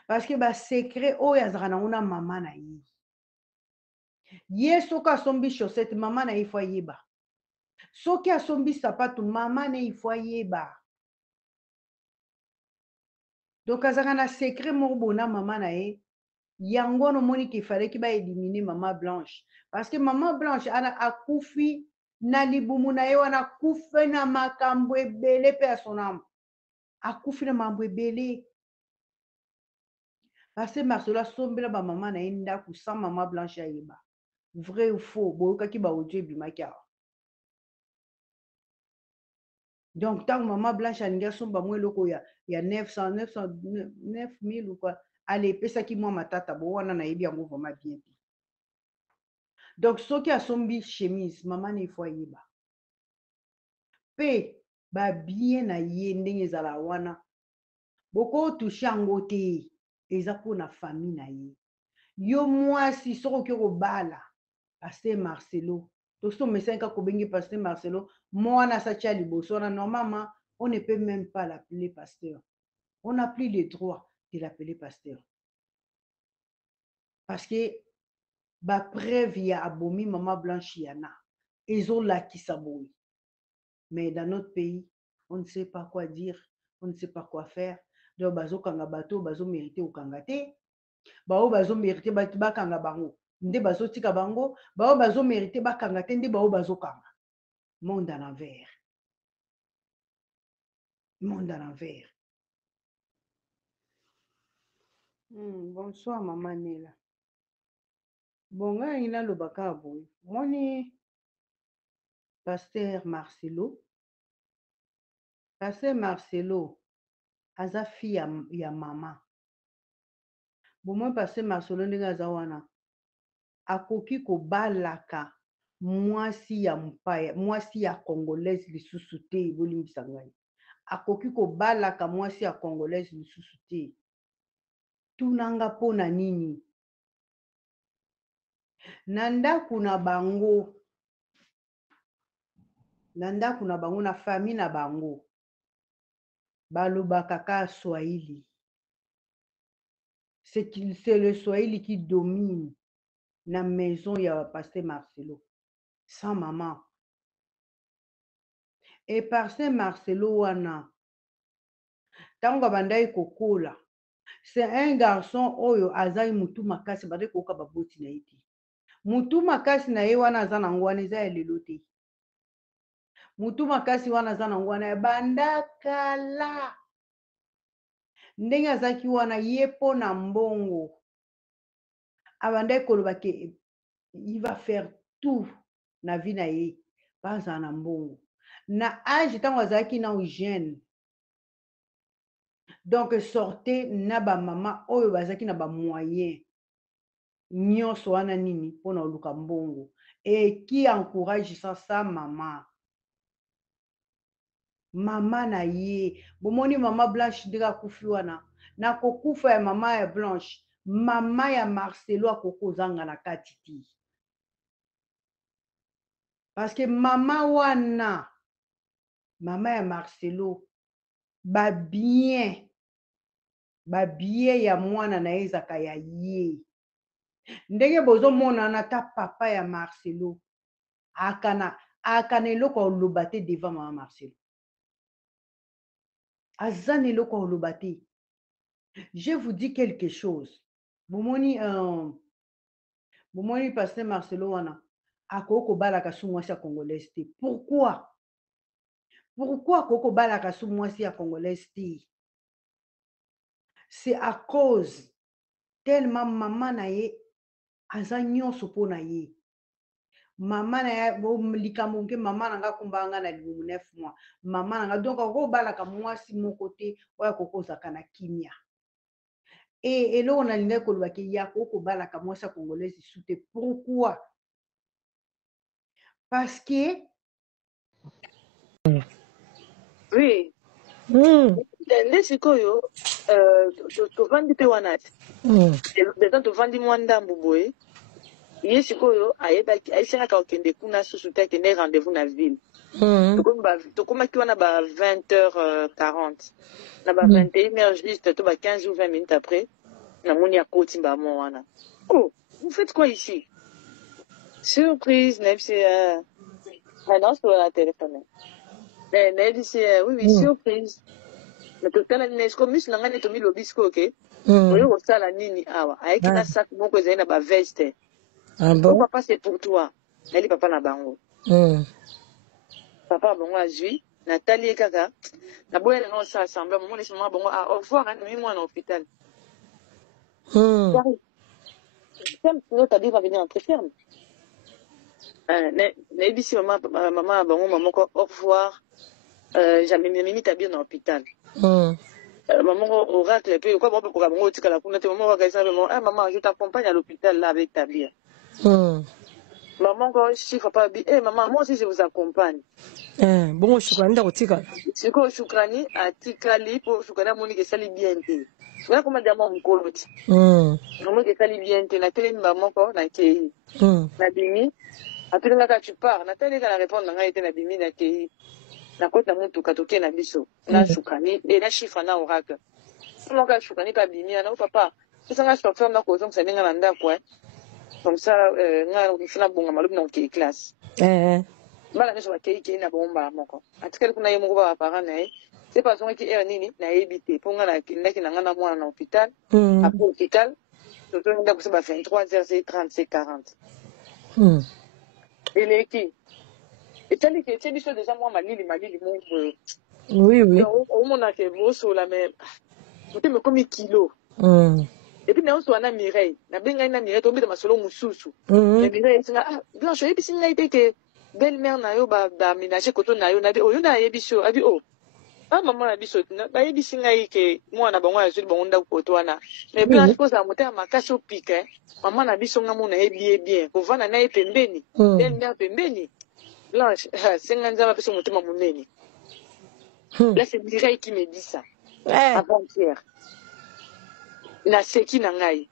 Parce que ba secret oyo azalaka nango na mama na ye. Ye soki asombi chaussette mama na ye fo ayeba. Soki asombi sapato mama na ye fo ayeba. Donc azalaka na secret moko bona mama na ye. Yango no moni ki fallait ki ba éliminer maman Blanche. Parce que maman Blanche ana akufi na libumu na ye wana kufe na makambo ebele pe ya sonamo. Akufi na makambo ebele. Parce que Marcelo asombela ba maman na ye ndako sans maman Blanche ayeba. Vrai ou faux, boyokaki ba audio ebimaki awa. Donc tant maman Blanche alingi asomba mwa eloko ya 900 ou quoi. Allez, pesaki mwa matata bo wana nayebi yango vraiment bien. Donc soki asombi chemise maman na ifo ayeba. Pe ba bien na ye ndenge ezala wana. Boko touche yango te eza mpona famille na ye. Yo mwasi soko ki kobala Pasteur Marcelo. Donc so mesenka kobengi Pasteur Marcelo mwana sacha liboso na normalement on ne peut même pas l'appeler pasteur. On n'a plus le droit de l'appeler pasteur. Parce que ba preuve ya abomi maman Blanche yana ezolakisa boye. Mais dans notre pays, on ne sait pas quoi dire, on ne sait pas quoi faire. Donc bazo kanga bato bazo mérité ou kangate. Bao bazo mérité ba kanga bango. Nde bazo tika bango, bao bazo mérité ba kangate nde bao bazo kanga. Monde à l'envers. Monde à l'envers. Bonsoir maman Nela. Bonga ina lobaka boy. Moni Pasteur Marcelo. Pasteur Marcelo aza fille ya mama. Bon moi Pasteur Marcelo ndenge aza wana. Akoki kobalaka mwasi ya mpaya, mwasi ya congolaise lisusu te ebolimbisa ngai. Akoki kobalaka mwasi ya congolaise lisusu te. Tunanga pona nini? Na ndako na bango na famille na bango balobaka ka Swahili. C'est le Swahili qui domine na maison ya Pasteur Marcelo sans maman. Et Pasteur Marcelo wana tango bandai kokola, c'est un garçon oyo azai mutu makasi bade koka baboti na iti. Mutu makasi na ye wana aza nango wana eza elelo te. Mutu makasi wana aza nango wana ya bandakala. Ndenge azaki wana ye po na mbongo. Abandai koloba ke il va faire tout na vie na ye baza na mbongo. Na âge tango azaki na jeune. Donc sortez na ba mama oyo bazaki na ba moyen. Nyonso wana nini pona oluka mbongo. Et qui encourage ça sa maman. Mama na ye. Bomoni mama Blanche ndika kufi wana. Na kokufa ya mama ya Blanche. Mama ya Marcelo akoko zanga na katiti. Parce que mama wana. Mama ya Marcelo. Ba bien ya mwana na ezaka ya ye. Ndenge bozo mona na ta papa ya Marcelo. Akana eloko olobate devant mama Marcelo. Azan eloko olobate. Je vous dis quelque chose. Bomoni Pasteur Marcelo wana akoko balaka su mwasi ya congolaise te. Pourquoi? Pourquoi akoko balaka su mwasi ya congolaise te? C'est à cause tellement maman na ye aza nyonso po na ye. Maman na likamonke maman nanga kumbanga na 9 mois. Maman nanga donc ko balaka mwasi mon côté oya kokoza kana kimia. Et là on a liné ko lwaki ya ko balaka mwasi congolaise soute. Pourquoi? Parce que oui. Nde sikoyo tovandi mpe wana te deta tovandi mwa ndambu boye ye sikoyo ayesengaka okende kuna susu te akende rendez-vous na ville tokomaki wana ba 20h40 na ba 21h juste to ba 15 ou 20 minutes après namoni akoti mbamo wana. Oh, vous faites quoi ici? Surprise, c'est non, c'est la téléphone. Oui, surprise. Mais tout à l'heure, est-ce que nous avons mis le bisco, ok? Oui, on sait la nini awa. Avec un sac, bon, que j'ai une veste. Ah bon? Papa, c'est pour toi. Elle est papa na bango. Papa, bon, a joué. Nathalie et Kaka. La boue, elle a ensemble. Maman, les mamans, bon, au revoir, hein, moi, en hôpital. Notre vie va venir en très ferme. Ici, maman, bon, maman, au revoir. Jamais mis ta bien en hôpital. Maman, oracle, et puis, quoi, maman, je t'accompagne à l'hôpital là avec ta bien. Maman, quand chiffre pas bien, maman, moi aussi je vous accompagne. Bon, je suis c'est quoi, Choukrani, à Tikali, pour Choukana, Monique, et Sali bien. Tu vois comment dire, mon colote. Maman, que Sali bien, la télé, maman, quand on a été. La bimi, après, quand tu pars, Nathalie, quand la réponse n'a été la bimi, la télé. Na côte na mutu katoke na biso na Choukani et na chiffre na oracle comment ka Choukani pa bimi na papa ça nga chauffeur na ko donc ça ninga na ndako comme ça nga fina bonga malubi na ke classe bala nso ba ke na bomba moko atikali kuna yemo ba parents na c'est pas son qui est nini na ebité pour nga na kindaki na nga na mwana na hôpital après hôpital to nda ko se ba 23h30 40 et les qui et tel que tu dis déjà moi malili mon oui au mon a que vous sur la même tu me comme kilo et puis na on na Mireille na benga na Mireille tombe dans solo mususu na Mireille singa blanche et puis singa ite que belle-mère na yo ba ménager koto na yo na o yo na yebiso abi o maman na biso na ba yebisi ngai ke mwana bango ya zuli bango ndako koto wana mais blanche ko za mota makasi opika maman na biso nga mona yebi bien ko vana na ye pembeni belle-mère pembeni. Blanche, c'est un peu sur mon monnaie. Là, c'est Mireille qui me dit ça. Avant-hier. Là, c'est qui n'angaï.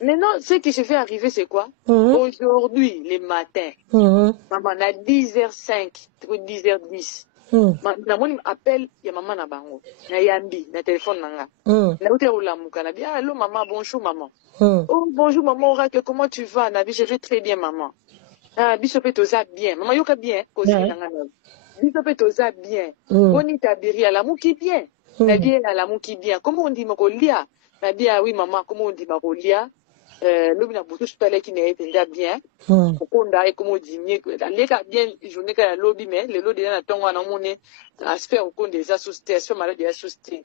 Maintenant, ce qui se fait arriver, c'est quoi? Aujourd'hui, les matins, maman, à 10h05, 10h10. Maman m'appelle, il y a maman na bango. Na yambi, na téléphone nanga. Na outé ou la mouka, na bien, allô maman, bonjour maman. Oh, bonjour maman, Oracle, comment tu vas? Nabi, je vais très bien maman. Ah, bisope toza bien. Maman yoka bien. Kosi nanga. Bisope toza bien. Oni tabiri à l'amour qui bien. Nabi à l'amour qui bien. Comment on dit makolia? Nabi ah oui maman, comment on dit makolia? L'homme n'a beaucoup de qui n'est pas bien. Pourquoi et comment on dit mieux que les gars bien journée que la lobby mais le lobby dans la tongue on a monnaie aspect au compte des associés, aspect malade des associés.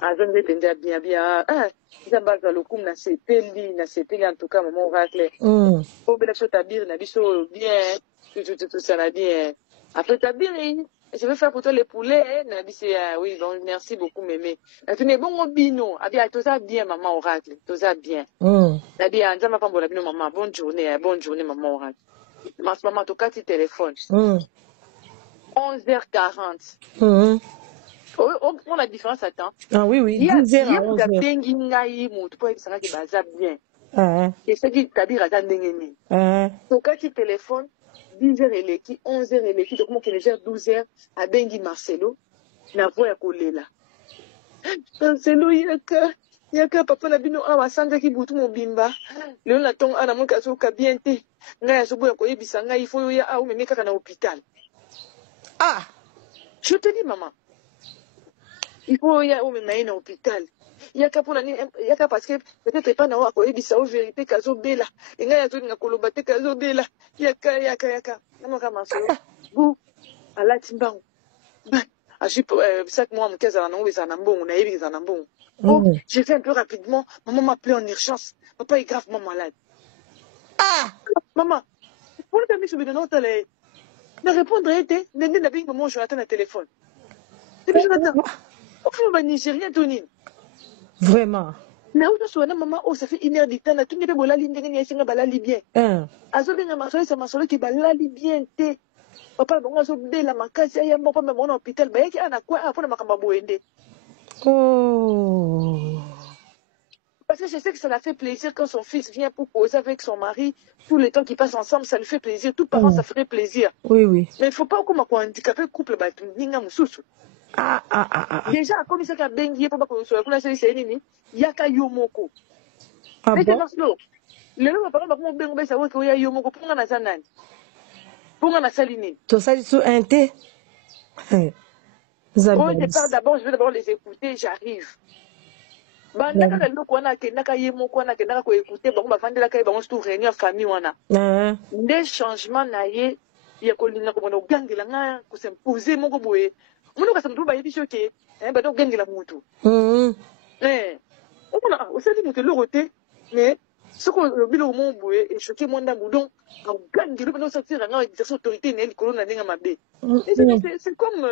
Ah, je ne vais pas bien bien. Ah, ça va dans le coup na sepeli en tout cas maman Oracle. Oh belle chose tabir na biso bien tout ça na bien. Après tabir je vais faire pour toi les poulets na biso oui bon merci beaucoup mémé. Tu n'es bon au bino. Ah bien tout ça bien maman Oracle. Tout ça bien. Na bien nzama pa mbola bino maman bonne journée maman Oracle. Maman to kati téléphone. 11h40. On a différence attends. Ah oui oui. 10h à 11h. Bengi ngai mutu po ekisaka ki baza bien. Et ce qui tabir aza ndengeni. To kati téléphone 10h eleki 11h eleki donc mon que les heures 12h à bengi Marcelo na voix ya kolela. Marcelo yaka papa na bino awa sanja ki butu mobimba. Leo na tong ana mon kaso ka bien te. Ngai aso boya ko yebisa ngai il faut ya au meme kaka na hôpital. Ah, je te dis maman. Il faut y aller au même hôpital. Il y a qu'à pour l'année, il y a qu'à parce que peut-être pas n'avoir quoi, il ça vérité kazo bela. Il y a tout n'a kolobate kazo bela. Il y a qu'à. Non comment ça? Vous à la timban. Ah je ça que moi mon caisse à non les anambon, on a eu les anambon. Oh, j'ai fait un peu rapidement. Maman m'a appelé en urgence. Papa est gravement malade. Ah, maman. Pour le permis, je me donne ne répondre à été, n'est pas un moment, je attends le téléphone. Et puis je attends. Au fond, je Nigérien, Tony. Vraiment. Mais où tu maman, oh, ça fait 1 heure du temps, tu n'es pas bon, la ligne, tu n'es pas la libyen. Azo bien, ma soeur, c'est ma soeur qui va la libyen, té. Papa, bon, azo bien, la macasse, il y a un bon, pas même en hôpital, mais il y a un quoi, après, ma camabo endé. Oh. Parce que je sais que ça l'a fait plaisir quand son fils vient pour poser avec son mari. Tout le temps qu'ils passent ensemble, ça lui fait plaisir. Tout parent, ça ferait plaisir. Oui, oui. Mais il ne faut pas qu'on handicapé le couple. Déjà, comme il s'est fait bengi pour que soit là, c'est il y a qu'à yomoko. Mais c'est parce que le nom par exemple, mon bengo ça voit qu'il y a yomoko pour un azanan. Pour un asaline. Tout ça, c'est un thé. Au départ, d'abord, je vais d'abord les écouter, j'arrive. Naka loko wana ke naka yemo ko wana ke naka ko écouter bango ba fandela kai bango stu réunion famille wana des changements na ye ya ko linga ko bono gangela nga ko s'imposer moko boye muno ka samtu ba yebi choke ba do gangela mutu on a aussi dit mutu loroté mais ce ko bilo mo boye et choquer mon ndambu donc ka gangela ba no sortir nga exercer autorité ne likolo na ndinga mabe c'est comme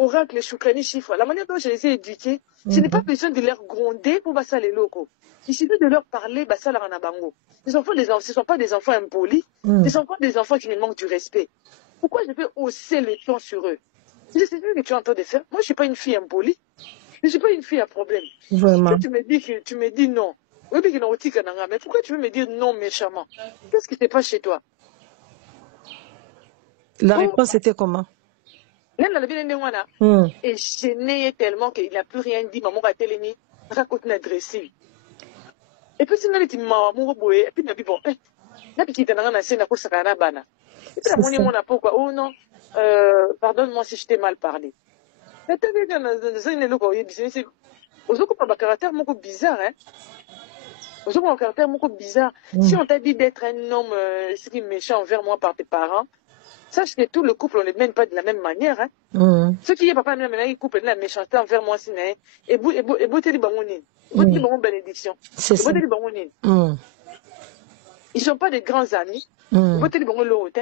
oracle Choukrani chiffre. La manière dont je les ai éduqués, je n'ai pas besoin de leur gronder pour passer les locaux. Il suffit de leur parler, ça leur en a bango. Ce ne sont pas des enfants impolis, ce sont pas des enfants qui me manquent du respect. Pourquoi je peux hausser le ton sur eux? C'est ce que tu es en train de faire. Moi, je ne suis pas une fille impolie. Je ne suis pas une fille à problème. Vraiment. Tu me dis non. Oui, mais pourquoi tu veux me dire non méchamment? Qu'est-ce qui se passe chez toi? La réponse était comment? Et gêné tellement qu'il n'a plus rien dit. Maman va télé raconte une adresse. Et puis, c'est une petite maman, et puis, bon, n'a pas quitté la scène à cause de la bana. Et puis, la monnaie, pourquoi? Oh non, pardonne-moi si je t'ai mal parlé. Mais t'as vu que aux autres, pas un caractère beaucoup bizarre, hein. Aux autres, un caractère beaucoup bizarre. Si on t'a dit d'être un homme méchant envers moi par tes parents, sache que tout le couple, on ne les mène pas de la même manière. Hein. Ceux qui y papa, ils couple la méchanceté envers moi, c'est et beauté de bangonine. Beauté de bangon bénédiction. Beauté de bangonine. Ils ne sont pas des grands amis. Beauté de bangon l'autre.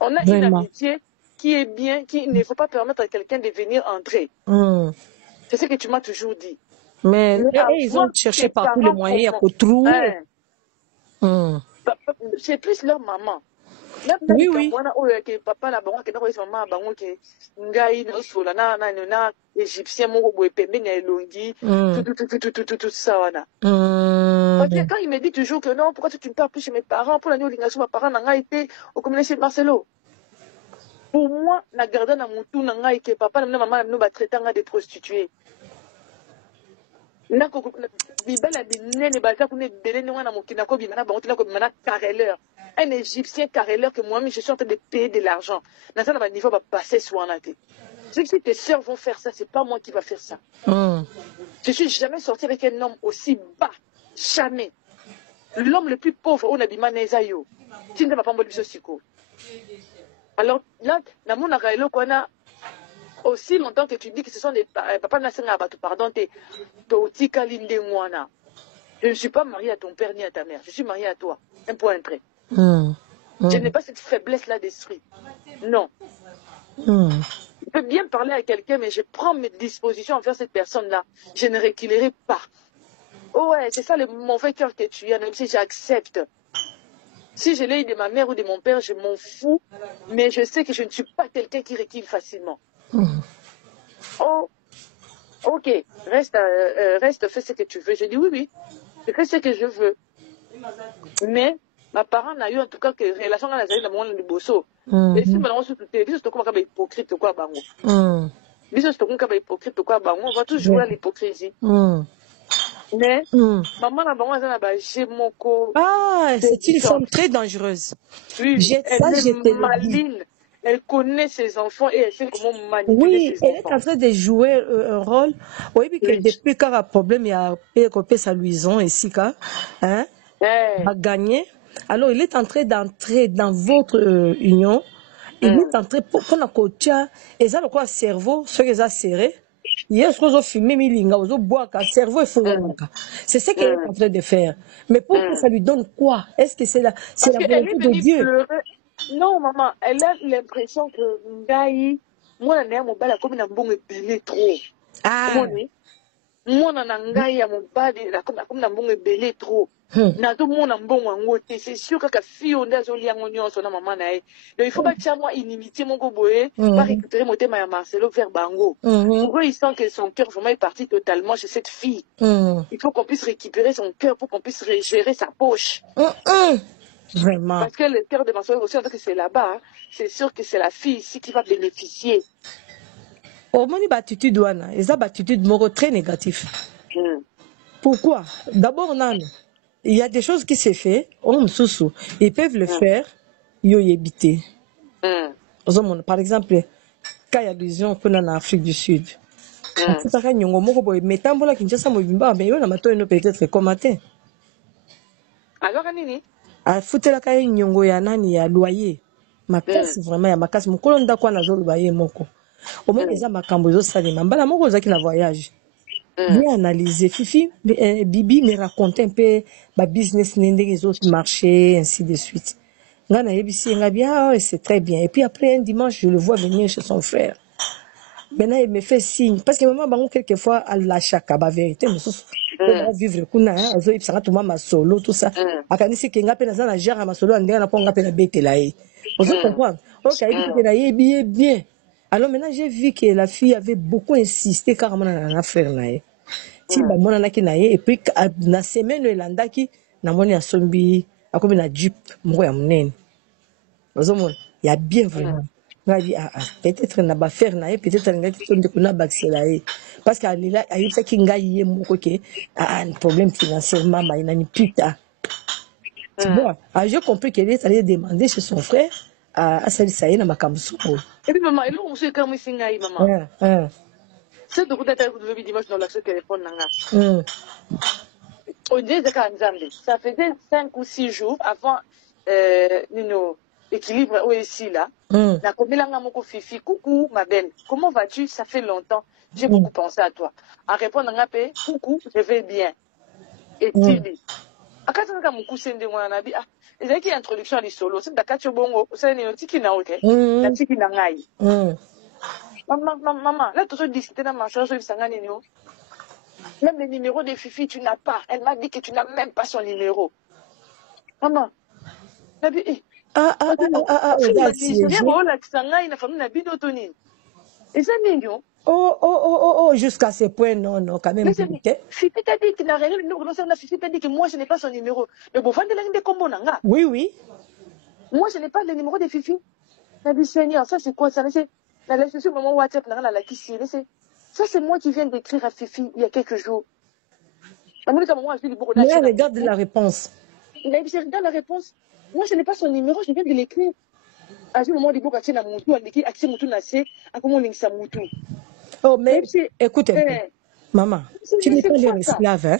On a une amitié qui est bien, qu'il ne faut pas permettre à quelqu'un de venir entrer. C'est ce que tu m'as toujours dit. Mais ils ont cherché partout les moyens à trouver. C'est plus leur maman. Oui, oui. Papa la bango kena ko maman bango ke ngai no sola na égyptien moko boye pembeni ya elongi tout ça wana. Parce que quand il me dit toujours que non, pourquoi tu ne parles plus chez mes parents pour la nuit olinga ma parents n'a été au communauté chez Marcelo. Pour moi na garder na mutu na ngai ke papa na maman na ba traiter nga de prostituées. Nako bibela binene baza kune belene wana mokina ko bimana bango tina ko bimana carreleur. Un Égyptien carreleur que moi-même je suis en train de payer de l'argent. Dans ça, le niveau va passer sur un athée. Si tes sœurs vont faire ça, c'est pas moi qui va faire ça. Je suis jamais sorti avec un homme aussi bas. Jamais. L'homme le plus pauvre, on a dit Manezayo. Tu ne vas pas me dire alors là, dans mon arrêt, aussi longtemps que tu dis que ce sont des papa Nassenga, pardon, je ne suis pas mariée à ton père ni à ta mère. Je suis mariée à toi. Un point près. Je n'ai pas cette faiblesse-là d'esprit. Non. Je peux bien parler à quelqu'un, mais je prends mes dispositions envers cette personne-là. Je ne reculerai pas. Oh ouais, c'est ça le mauvais cœur que tu as, même si j'accepte. Si je l'ai eu de ma mère ou de mon père, je m'en fous. Mais je sais que je ne suis pas quelqu'un qui recule facilement. Oh, ok, reste, fais ce que tu veux. Je dis oui, je fais ce que je veux. Mais ma parent n'a eu en tout cas que relation avec la monde du bosso. Et si maintenant on se dit, c'est comme un hypocrite quoi bango. C'est comme un hypocrite quoi bango. On va toujours jouer à l'hypocrisie. Mais maman n'a pas j'ai mon corps. Ah, c'est une femme très dangereuse. Oui, elle est maline. Elle connaît ses enfants et elle sait comment manipuler ses enfants. Oui, elle est en train de jouer un rôle. Oui, puis que depuis qu'il y a un problème, il y a sa Louison ici, hein, a gagné. Alors, il est en train d'entrer dans votre union. Il est en train pour qu'on a coaché. Et ça, le quoi cerveau, ce qu'ils ont serré. Hier, ce qu'on filmé, Milinga, aux bois, cerveau et fouanga. C'est ce qu'elle est en train de faire. Mais pourquoi ça lui donne quoi? Est-ce que c'est la volonté de Dieu? Pleurer. Non, maman, elle a l'impression que Ngaï, moi, je suis comme un bon ébélé trop. Ah. Moi, Ngaï, comme un bon ébélé trop. C'est sûr que la fille, on a maman. Il faut pas que moi inimitié mon goboé, pas récupérer mon thème à Marcelo vers Bango. Pour eux, ils sentent que son cœur vraiment est parti totalement chez cette fille. Il faut qu'on puisse récupérer son cœur pour qu'on puisse gérer sa poche. Vraiment. Parce que le cœur de Marcelo aussi, en tant que c'est là-bas, c'est sûr que c'est la fille ici qui va bénéficier. Au moins, l'attitude, ils ont l'attitude très négative. Pourquoi? D'abord, il y a des choses qui se font, ils peuvent le faire, ils y habiter. Par exemple, quand il y a des gens qui sont en Afrique du Sud, peut-être commenter. Alors, Anini? A futela ka nyongo ya nani ya loyer. Makasi vraiment ya makasi mukolo ndako na zo loyer moko. Au moins les makambo zo salima mbala moko zaki na voyage. Bien analysé Fifi Bibi me racontait un peu ba business nende les autres marchés ainsi de suite. Ngana yebisi nga bien c'est très bien et puis après un dimanche je le vois venir chez son frère. Maintenant il me fait signe parce que maman bango quelquefois à la chaka ba vérité on vivre kuna azo ipsanga tuma masolo tout ça akanisi kenga pe na na gère masolo andinga na ponga pe na betela yi vous comprenez OK il na yebi bien alors maintenant j'ai vu que la fille avait beaucoup insisté carrément na affaire na ye ti ba mona na ki na ye et puis na semaine elandaki na moni asombi akomi na jeep moko ya munene ozomona ya bien vraiment peut-être na ba faire na ye peut-être ngaki tonde kuna baxela ye parce que là il sait qu'il ngaye moko ke un problème financièrement mais il n'a ni putain. Tu vois, j'ai compris qu'elle est allée demander chez son frère à Salisaï na makamso. Et puis maman, elle on sait comment singaï maman. C'est de coup d'être le dimanche dans l'accès téléphone nanga. On dit que ça faisait 5 ou 6 jours avant Nino équilibre ici là. Na komelanga moko Fifi, coucou ma belle. Comment vas-tu? Ça fait longtemps. J'ai beaucoup pensé à toi. En répondant à paix, coucou, je vais bien. Et Tibi. À quand on a mon cousin de moi, Nabi, il y a une introduction à l'isolo. C'est d'accord, tu bongo. C'est une tiki na ok. La tiki na ngai. Maman, là, tu as discuté dans ma chambre, même le numéro de Fifi, tu n'as pas. Elle m'a dit que tu n'as même pas son numéro. Maman, Nabi, Oh, jusqu'à ce point, non, quand même. Fifi t'a dit qu'il n'a rien, Fifi t'a dit que moi je n'ai pas son numéro. Mais bon, oui. Moi je n'ai pas le numéro de Fifi. Elle a dit, Seigneur, ça c'est quoi ça? La laisse maman WhatsApp, ça c'est moi qui viens d'écrire à Fifi il y a quelques jours. Mais regarde la réponse. Il a dit, regarde la réponse. Moi je n'ai pas son numéro, je viens de l'écrire. À ce moment, il y a oh, mais écoute un peu. Maman, tu n'es pas leur esclave, hein?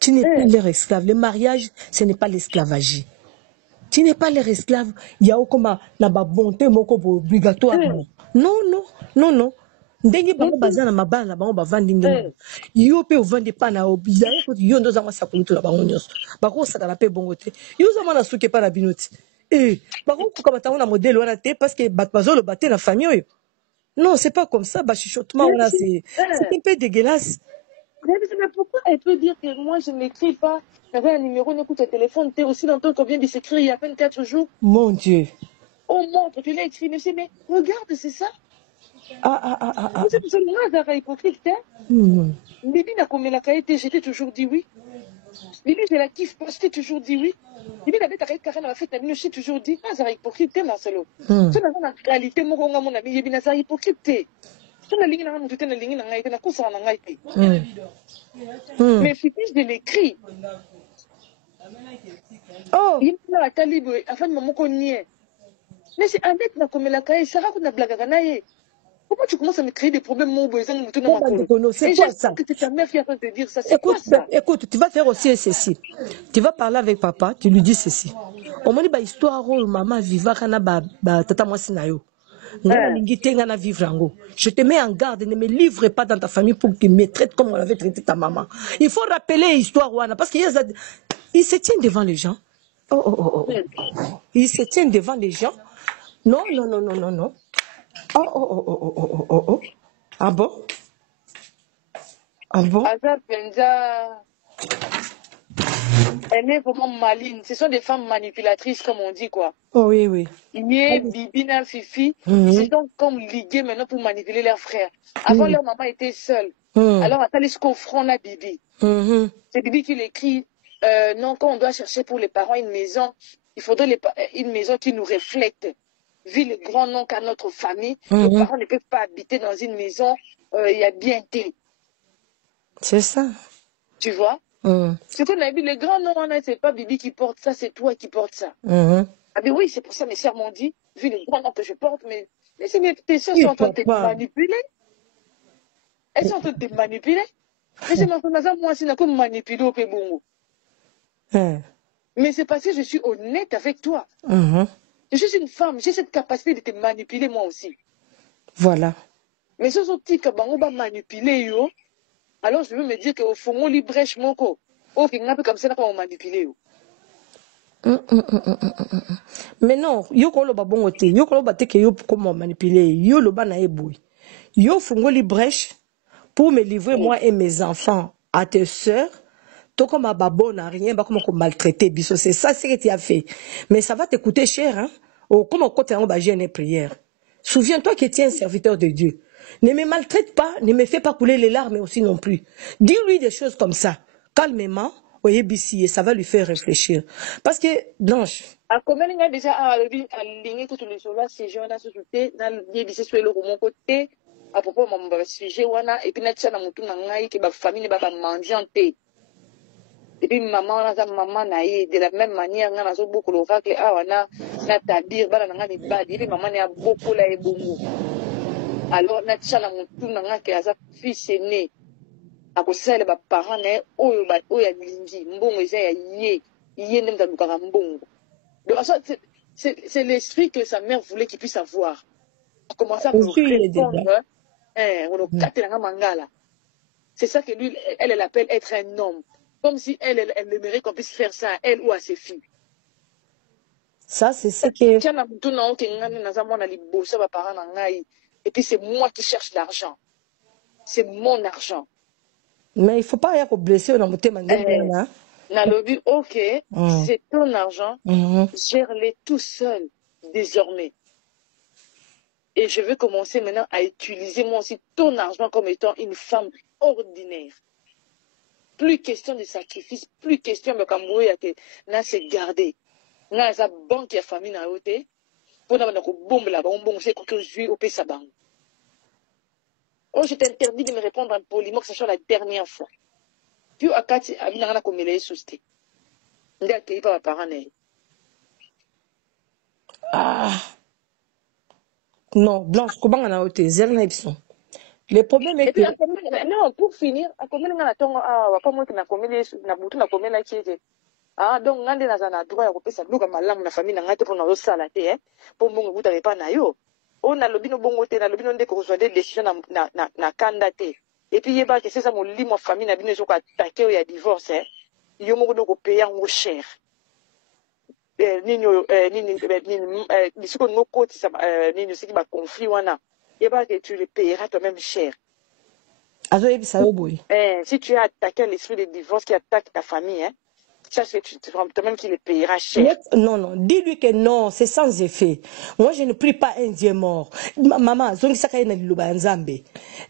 Tu n'es pas leur esclave. Le mariage, ce n'est pas l'esclavage. Tu n'es pas leur esclave. Il y a comme la bonté obligatoire. Non. Ndenge bango bazana mabana bango bavandi ndenge yo pe ovandi pa na obida yo ndo zama sakuluto la bango nyos bako saka na pe bongo te yo zama na suke pa na binoti bako ko batango na modèle wana te parce que bazolo baté na famille. Non, c'est pas comme ça, chuchotement là c'est un peu dégueulasse. Mais pourquoi elle peut dire que moi je n'écris pas, j'avais un numéro, n'écoute le téléphone, t'es aussi longtemps qu'on vient de s'écrire il y a à peine 4 jours. Mon Dieu. Oh montre, tu l'as écrit, mais regarde, c'est ça. C'est pour ça que moi, j'ai hypocrite, hein. Bibi n'a comme la qualité, j'étais toujours dit oui. Bibi, je la kiffe pas, j'étais toujours dit oui. Bibi n'a pas carré dans la fête, j'ai toujours dit, j'ai hypocrite, Marcelo. C'est dans la réalité, mon ami, Bibi n'a pas hypocrite. Mais Fifi, je l'écris. Oh, il y a la calibre, afin de me connaître. Mais c'est un mec qui a comme la caille, ça raconte la blague. Pourquoi tu commences à me créer des problèmes, mon besoin de me c'est quoi ça? C'est ta mère qui est en train de te dire ça. C'est quoi ça? Écoute, tu vas faire aussi ceci. Tu vas parler avec papa, tu lui dis ceci. Au moins, il y a une histoire où maman vivait quand tata moi sinayo. Je te mets en garde, ne me livre pas dans ta famille pour qu'il me traite comme on avait traité ta maman. Il faut rappeler l'histoire, parce qu'il se tient devant les gens. Il se tient devant les gens. Non. Ah bon? Elle est vraiment maligne. Ce sont des femmes manipulatrices, comme on dit, quoi. Oh oui. Bibina, Fifi, ils sont comme ligués maintenant pour manipuler leurs frères. Avant, leur maman était seule. Alors, attendez ce qu'on front à Bibi. C'est Bibi qui l'écrit. Non, quand on doit chercher pour les parents une maison, il faudrait une maison qui nous reflète. Vu le grand nom qu'a notre famille, nos parents ne peuvent pas habiter dans une maison, il y a bien été. C'est ça. Tu vois? Ce qu'on a vu, le grand nom, c'est pas Bibi qui porte ça, c'est toi qui portes ça. Ah ben oui, c'est pour ça mes sœurs m'ont dit, vu le grand nom que je porte, mais tes sœurs sont en train de te manipuler. Elles sont en train de te manipuler. Mais c'est moi, c'est comme manipuler au Pébongo. Mais c'est parce que je suis honnête avec toi. Je suis une femme, j'ai cette capacité de te manipuler moi aussi. Voilà. Mais ce sont petits que on va manipuler yo. Alors je veux me dire qu'au fond on librèche mon co. Oh qui n'a pas comme ça on manipuler yo. Mais non, yo ko lo ba bon ote, yo ko lo ba te que yo comment manipuler, yo lo ba na eboui. Yo fongo librèche pour me livrer moi et mes enfants à tes sœurs. Toi comme babo n'a rien, bah comment maltraiter biso, c'est ça ce que tu as fait. Mais ça va te coûter cher hein. Oh comment côté on va gêner prière. Souviens-toi que tu es un serviteur de Dieu. Ne me maltraite pas, ne me fais pas couler les larmes aussi non plus. Dis-lui des choses comme ça, calmement, et ça va lui faire réfléchir. Parce que Blanche. À combien il y a déjà à ligner tout le soir, ces gens là société, dans le sur le mon côté, à propos de mon sujet wana et puis na na mutu na ngai que ba famille ba mendiante. Et puis maman naïe de la même manière on a beaucoup l'oracle na tabir bana nga ni badi et puis maman a beaucoup la ebongo. Alors na tsana mutu na nga ke aza fils aîné a ko sala ba parents na oyo ya lingi mbongo eza ya ye ndem ta lukaka mbongo. Donc c'est l'esprit que sa mère voulait qu'il puisse avoir. A commencé à me répondre c'est ça que lui elle appelle être un homme. Comme si elle aimerait qu'on puisse faire ça à elle ou à ses filles. Ça, c'est ce que... Et puis c'est moi qui cherche l'argent. C'est mon argent. Mais il ne faut pas y avoir blessé dans mon thème. Ok, c'est ton argent. Gère-les tout seul, désormais. Et je veux commencer maintenant à utiliser moi aussi ton argent comme étant une femme ordinaire. Plus question de sacrifice, plus question de Camboué na se garder. Na sa banque ya famille na yote pour na ko bombe là on bon c'est que je au pesa bang. Oh je t'interdis de me répondre en poliment que ce soit la dernière fois. Puis akati abina na ko mele société. Nda ke pas parents né. Non, Blanche ko banga na yote zel na ipson. Le problème est que... Non, pour finir, à combien de temps, comme on a commis na bouton na commis la kiete. Ah, donc, on a des droits à repérer ça, nous, comme la famille, n'a pas pour nos salatés, pour mon goût à pas na yo. On a le bino bon côté, na le bino de qu'on soit des décisions na candidaté. Et puis, il y a que c'est ça, mon lit, ma famille, n'a bino sur attaqué ou il y a divorce, il y a mon goût payer en cher. Ni ce qu'on nous côte, ni ce qui va conflit, wana. Et bah que tu le payeras toi-même cher. Si tu as attaqué l'esprit de divorce qui attaque ta famille, sache que tu toi-même qui le payeras cher. Non, dis-lui que non, c'est sans effet. Moi, je ne prie pas un Dieu mort. Maman,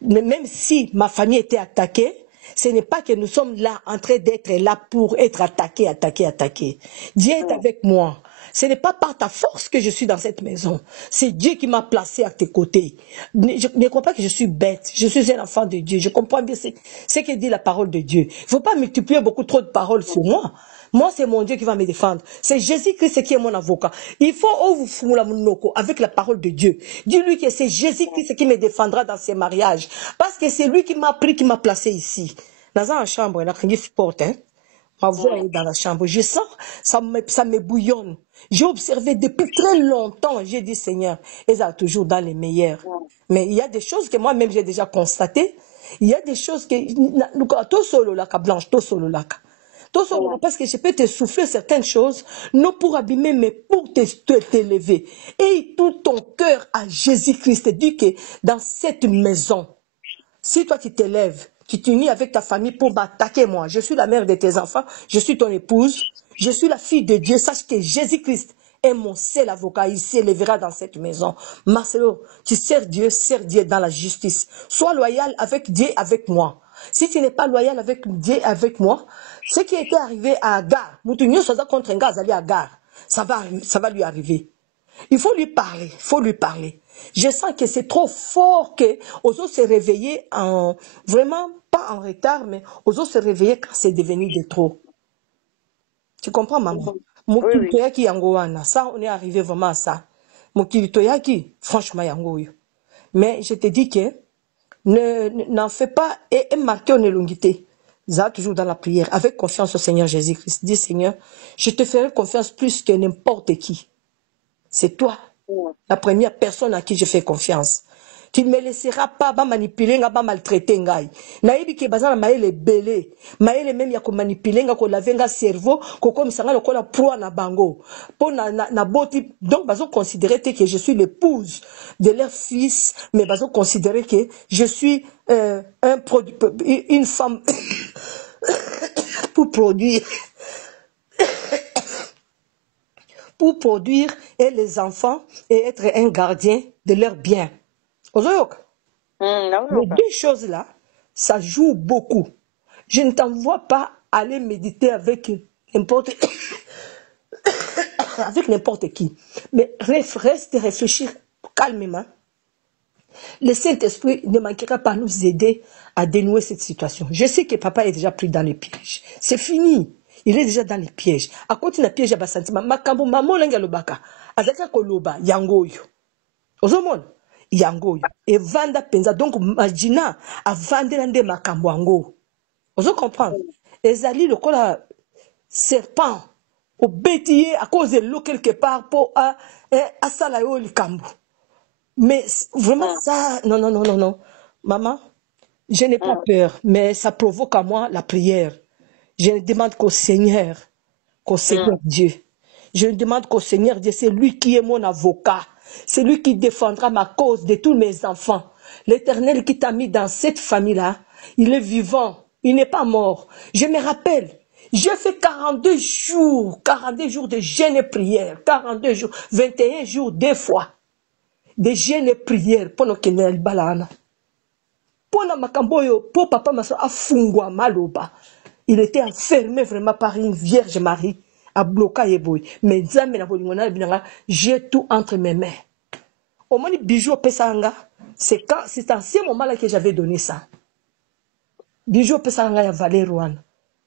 même si ma famille était attaquée, ce n'est pas que nous sommes là en train d'être là pour être attaqués. Dieu est avec moi. Ce n'est pas par ta force que je suis dans cette maison. C'est Dieu qui m'a placé à tes côtés. Je ne crois pas que je suis bête. Je suis un enfant de Dieu. Je comprends bien ce que dit la parole de Dieu. Il ne faut pas multiplier beaucoup trop de paroles sur moi. Moi, c'est mon Dieu qui va me défendre. C'est Jésus-Christ qui est mon avocat. Il faut avec la parole de Dieu. Dis-lui que c'est Jésus-Christ qui me défendra dans ses mariages. Parce que c'est lui qui m'a pris, qui m'a placé ici. Dans une chambre, il y a une porte, hein. Ma voix est dans la chambre. Je sens, ça me bouillonne. J'ai observé depuis très longtemps, j'ai dit Seigneur, ils sont toujours dans les meilleurs. Mais il y a des choses que moi-même j'ai déjà constatées. Il y a des choses que... Tout solo là, blanche, tout solo là. Parce que je peux te souffler certaines choses, non pour abîmer, mais pour t'élever. Et tout ton cœur à Jésus-Christ. Dis que dans cette maison, si toi tu t'élèves, tu t'unis avec ta famille pour m'attaquer moi, je suis la mère de tes enfants, je suis ton épouse, je suis la fille de Dieu, sache que Jésus-Christ est mon seul avocat, il s'élèvera dans cette maison. Marcelo, tu sers Dieu dans la justice. Sois loyal avec Dieu, avec moi. Si tu n'es pas loyal avec Dieu, avec moi, ce qui était arrivé à Agar, contre un gars, Agar, ça va lui arriver. Il faut lui parler, Je sens que c'est trop fort que Ozo se réveiller vraiment pas en retard, mais Ozo se réveiller quand c'est devenu de trop. Tu comprends, maman? Oui. Ça, on est arrivé vraiment à ça. Mokilitoyaki, franchement, yangoyo. Mais je te dis que n'en fais pas et marquez en élongité. Ça, toujours dans la prière, avec confiance au Seigneur Jésus-Christ. Dis, Seigneur, je te ferai confiance plus que n'importe qui. C'est toi, la première personne à qui je fais confiance. Tu ne me laisseras pas manipuler, pas maltraiter. Naïbi qui est basé dans maïle belé. Maïle même ya ko manipuler, ko laver nga cerveau, ko comme ça nga ko la proie na bango. Pour na boti, donc bazo considérer que je suis l'épouse de leur fils, mais bazo considérer que je suis une femme pour produire. Pour produire et les enfants et être un gardien de leurs biens. Les deux choses-là, ça joue beaucoup. Je ne t'envoie pas aller méditer avec n'importe qui. Mais reste réfléchir calmement. Le Saint-Esprit ne manquera pas à nous aider à dénouer cette situation. Je sais que papa est déjà pris dans les pièges. C'est fini. Il est déjà dans les pièges. À côté de la piège, il y a sentiment. Makambo maman lenga lobaka. Azaka koloba yangoyo. Ozomon yangoyo. Et vanda penza donc magina a vendre lande makambo yango. Ozo comprendre. Ezali le kola serpent au bétier à cause de l'eau quelque part pour à salayo likambo. Mais vraiment ça non. Maman, je n'ai pas peur, mais ça provoque à moi la prière. Je ne demande qu'au Seigneur Dieu. Je ne demande qu'au Seigneur Dieu, c'est lui qui est mon avocat. C'est lui qui défendra ma cause de tous mes enfants. L'Éternel qui t'a mis dans cette famille-là, il est vivant, il n'est pas mort. Je me rappelle, j'ai fait 42 jours de jeûne et prière, 42 jours, 21 jours, 2 fois, de jeûne et prière, pendant qu'il est balana. Pendant ma camboyo, pour papa ma soeur, a fungwa maloba. Il était enfermé vraiment par une Vierge Marie à bloquer. Mais j'ai tout entre mes mains. Au moins, bijou pesanga, c'est en ce moment-là que j'avais donné ça. Bijou pesanga ya Valéroine.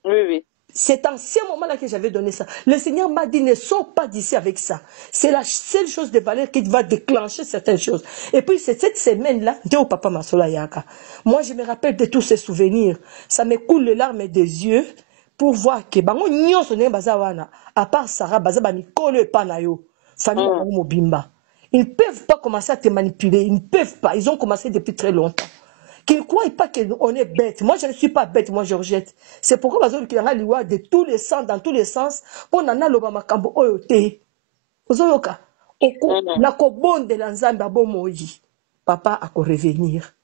Oui. C'est en ce moment-là que j'avais donné ça. Le Seigneur m'a dit, ne sors pas d'ici avec ça. C'est la seule chose de valeur qui va déclencher certaines choses. Et puis, c'est cette semaine-là, papa Masola Yaka. Moi, je me rappelle de tous ces souvenirs. Ça me coule les larmes des yeux pour voir que, à part Sarah, ils ne peuvent pas commencer à te manipuler. Ils ne peuvent pas. Ils ont commencé depuis très longtemps. Qu'ils ne croient pas qu'on est bête. Moi, je ne suis pas bête, moi, Georgette. C'est pourquoi je dis de tous les sens, dans tous les sens, pour nana loba makambo oyote. Ozoloka. Oko, nako bonde la nzambe abo moyi. Papa a ko revenir.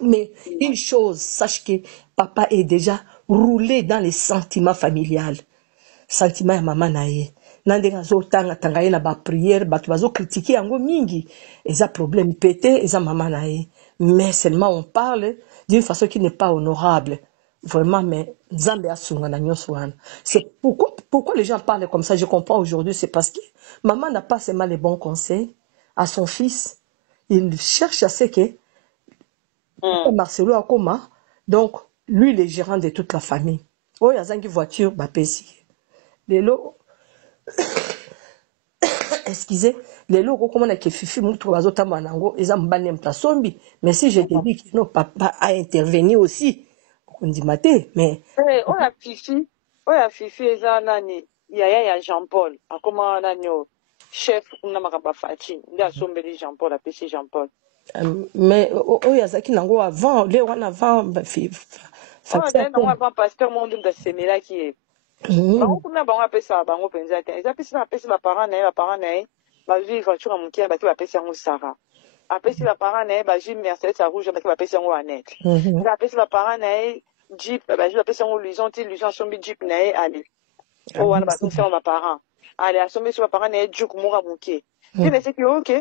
Mais une chose, sache que papa est déjà roulé dans les sentiments familiales. Sentiments ya maman nae. Nandega zo tanga tanga na ba prière, ba tu bazo critiquer yango mingi. Eza problème pété, eza maman nae. Mais seulement on parle d'une façon qui n'est pas honorable. Vraiment, mais c'est pourquoi les gens parlent comme ça, je comprends aujourd'hui, c'est parce que maman n'a pas seulement les bons conseils à son fils. Il cherche à ce que Marcelo Akoma, donc lui, il est gérant de toute la famille. Oh, il y a une voiture, bah, pesi. Excusez, les locaux comme on a qui fifi moutou azota manango ils ont banné mta sombi. Mais si je te dis que non papa a intervenu aussi, on dit maté mais on a fifi eza nani ya Jean-Paul akoma nanyo chef kuna makaba fachi ndia sombeli Jean-Paul apesi Jean-Paul mais oyo azaki nango avant le wana avant avant pasteur monde ndasemela ki bango kuna bango apesa bango penza te apesi ba parents na vivre sur mukia baki bapesi yango Sarah apesi ba parents na ba Jim Mercedes rouge baki bapesi yango Annette apesi ba parents na Jeep ba bapesi yango Luison sombi Jeep na ali o wana bapesi yango ba parents allez asombi sur ba parents na Juk mura mukie mais c'est que OK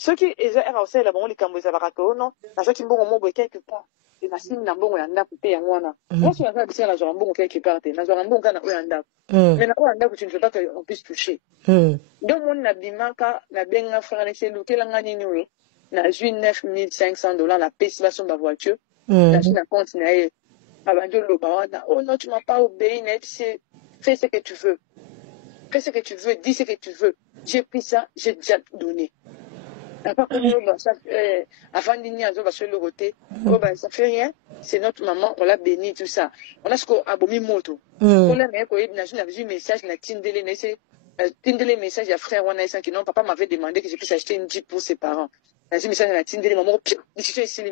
ceux qui era aussi la bango likambo za bakato non na ceux qui mbongo mobo quelque part et na simi na mbongo ya ndaku pe yango wana moi je vais dire la zo mbongo quelque part na zo mbongo kana o ya ndaku mais na o ya ndaku tu ne veux pas qu'on puisse toucher donc mon na bimaka na benga frère c'est lokela ngani ni we na ju $9,500 na pesi ba somba voiture na na compte na e abanjo lo ba wana oh non tu m'as pas obéi net c'est fais ce que tu veux dis ce que tu veux j'ai pris ça j'ai déjà donné. Avant ça fait rien, c'est notre maman, on l'a béni, tout ça. On a ce qu'on a abomi moto. On a vu message, on a tindé message, il y a frère, on a qui non, papa m'avait demandé que je puisse acheter une Jeep pour ses parents. On a dit message, on a tindé maman,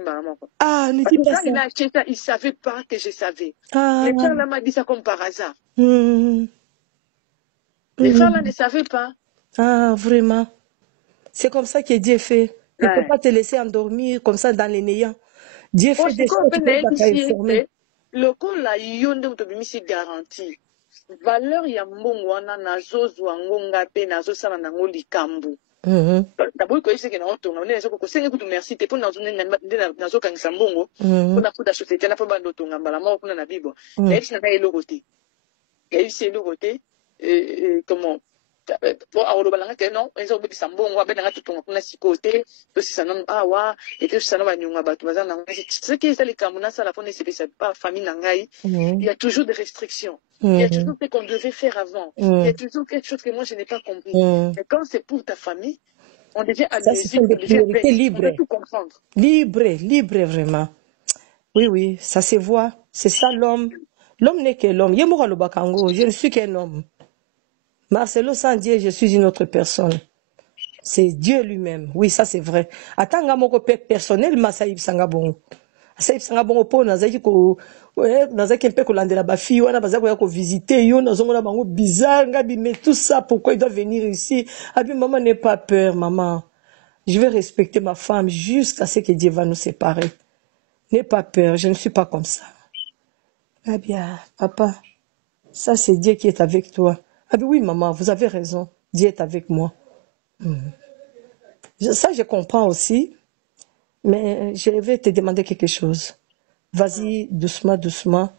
maman. Ah, il a acheté ça, il savait pas que je savais. Les frères là m'a dit ça comme par hasard. Les frères là ne savaient pas. Ah, vraiment. C'est comme ça que Dieu fait. Il ne peut pas te laisser endormir comme ça dans les néants. Dieu fait des choses qui peuvent pas informer. Le col la yonde utobimisi garantie. Valeur ya mbongo wana nazozwa ngonga pe nazosala nango likambo. D'abord ko ese ke na otonga ne so ko senga kutu merci te pona nazo kangisa mbongo pona kuda société na pa bando tonga mbala moko kuna na bibo. Na esi na eloko te. Esi eloko te comment pour aolobalanga ke non ezo bebisa mbongo abenanga tutonga kuna sikote to sisana awa et to sisana banyunga batu bazana ce qui est les kamuna ça la pone c'est pas famille nangai il y a toujours des restrictions il y a toujours ce qu'on devait faire avant il y a toujours quelque chose que moi je n'ai pas compris mais quand c'est pour ta famille on devient amnésique on devient libre, on peut tout comprendre libre vraiment oui ça se voit c'est ça l'homme n'est que l'homme yemura lo bakango je ne suis qu'un homme. Marcelo, sans Dieu, je suis une autre personne. C'est Dieu lui-même. Oui, ça c'est vrai. Atanga moko personnel, Masaïb Sangabongo. Masaïb Sangabongo po nazaki ko nazaki mpe ko landela ba fille wana bazako ya ko visiter yo nazongona bango bizarre ngabi mais tout ça pourquoi il doit venir ici? Abi maman n'aie pas peur maman. Je vais respecter ma femme jusqu'à ce que Dieu va nous séparer. N'aie pas peur, je ne suis pas comme ça. Ah bien, papa, ça c'est Dieu qui est avec toi. Ah oui, maman, vous avez raison. Dieu est avec moi. Ça, je comprends aussi. Mais je vais te demander quelque chose. Vas-y, doucement, doucement.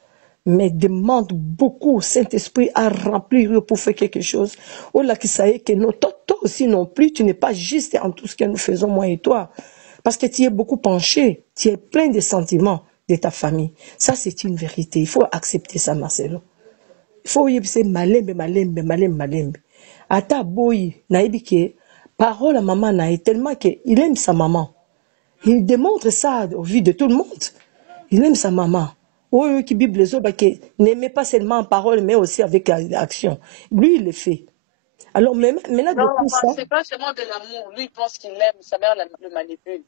Mais demande beaucoup au Saint-Esprit à remplir pour faire quelque chose. Oh là, qui ça est que non, toi aussi non plus, tu n'es pas juste en tout ce que nous faisons, moi et toi. Parce que tu es beaucoup penché. Tu es plein de sentiments de ta famille. Ça, c'est une vérité. Il faut accepter ça, Marcelo. Il faut y penser malembe. Ata boy, naïbi que parole à maman naï tellement qu'il aime sa maman. Il démontre ça au vu de tout le monde. Il aime sa maman. Oh, qui Bible les autres, qui n'aimait pas seulement en parole, mais aussi avec l'action. Lui, il le fait. Alors, maintenant, non, c'est pas seulement de l'amour. Lui, il pense qu'il aime, sa mère le manipule.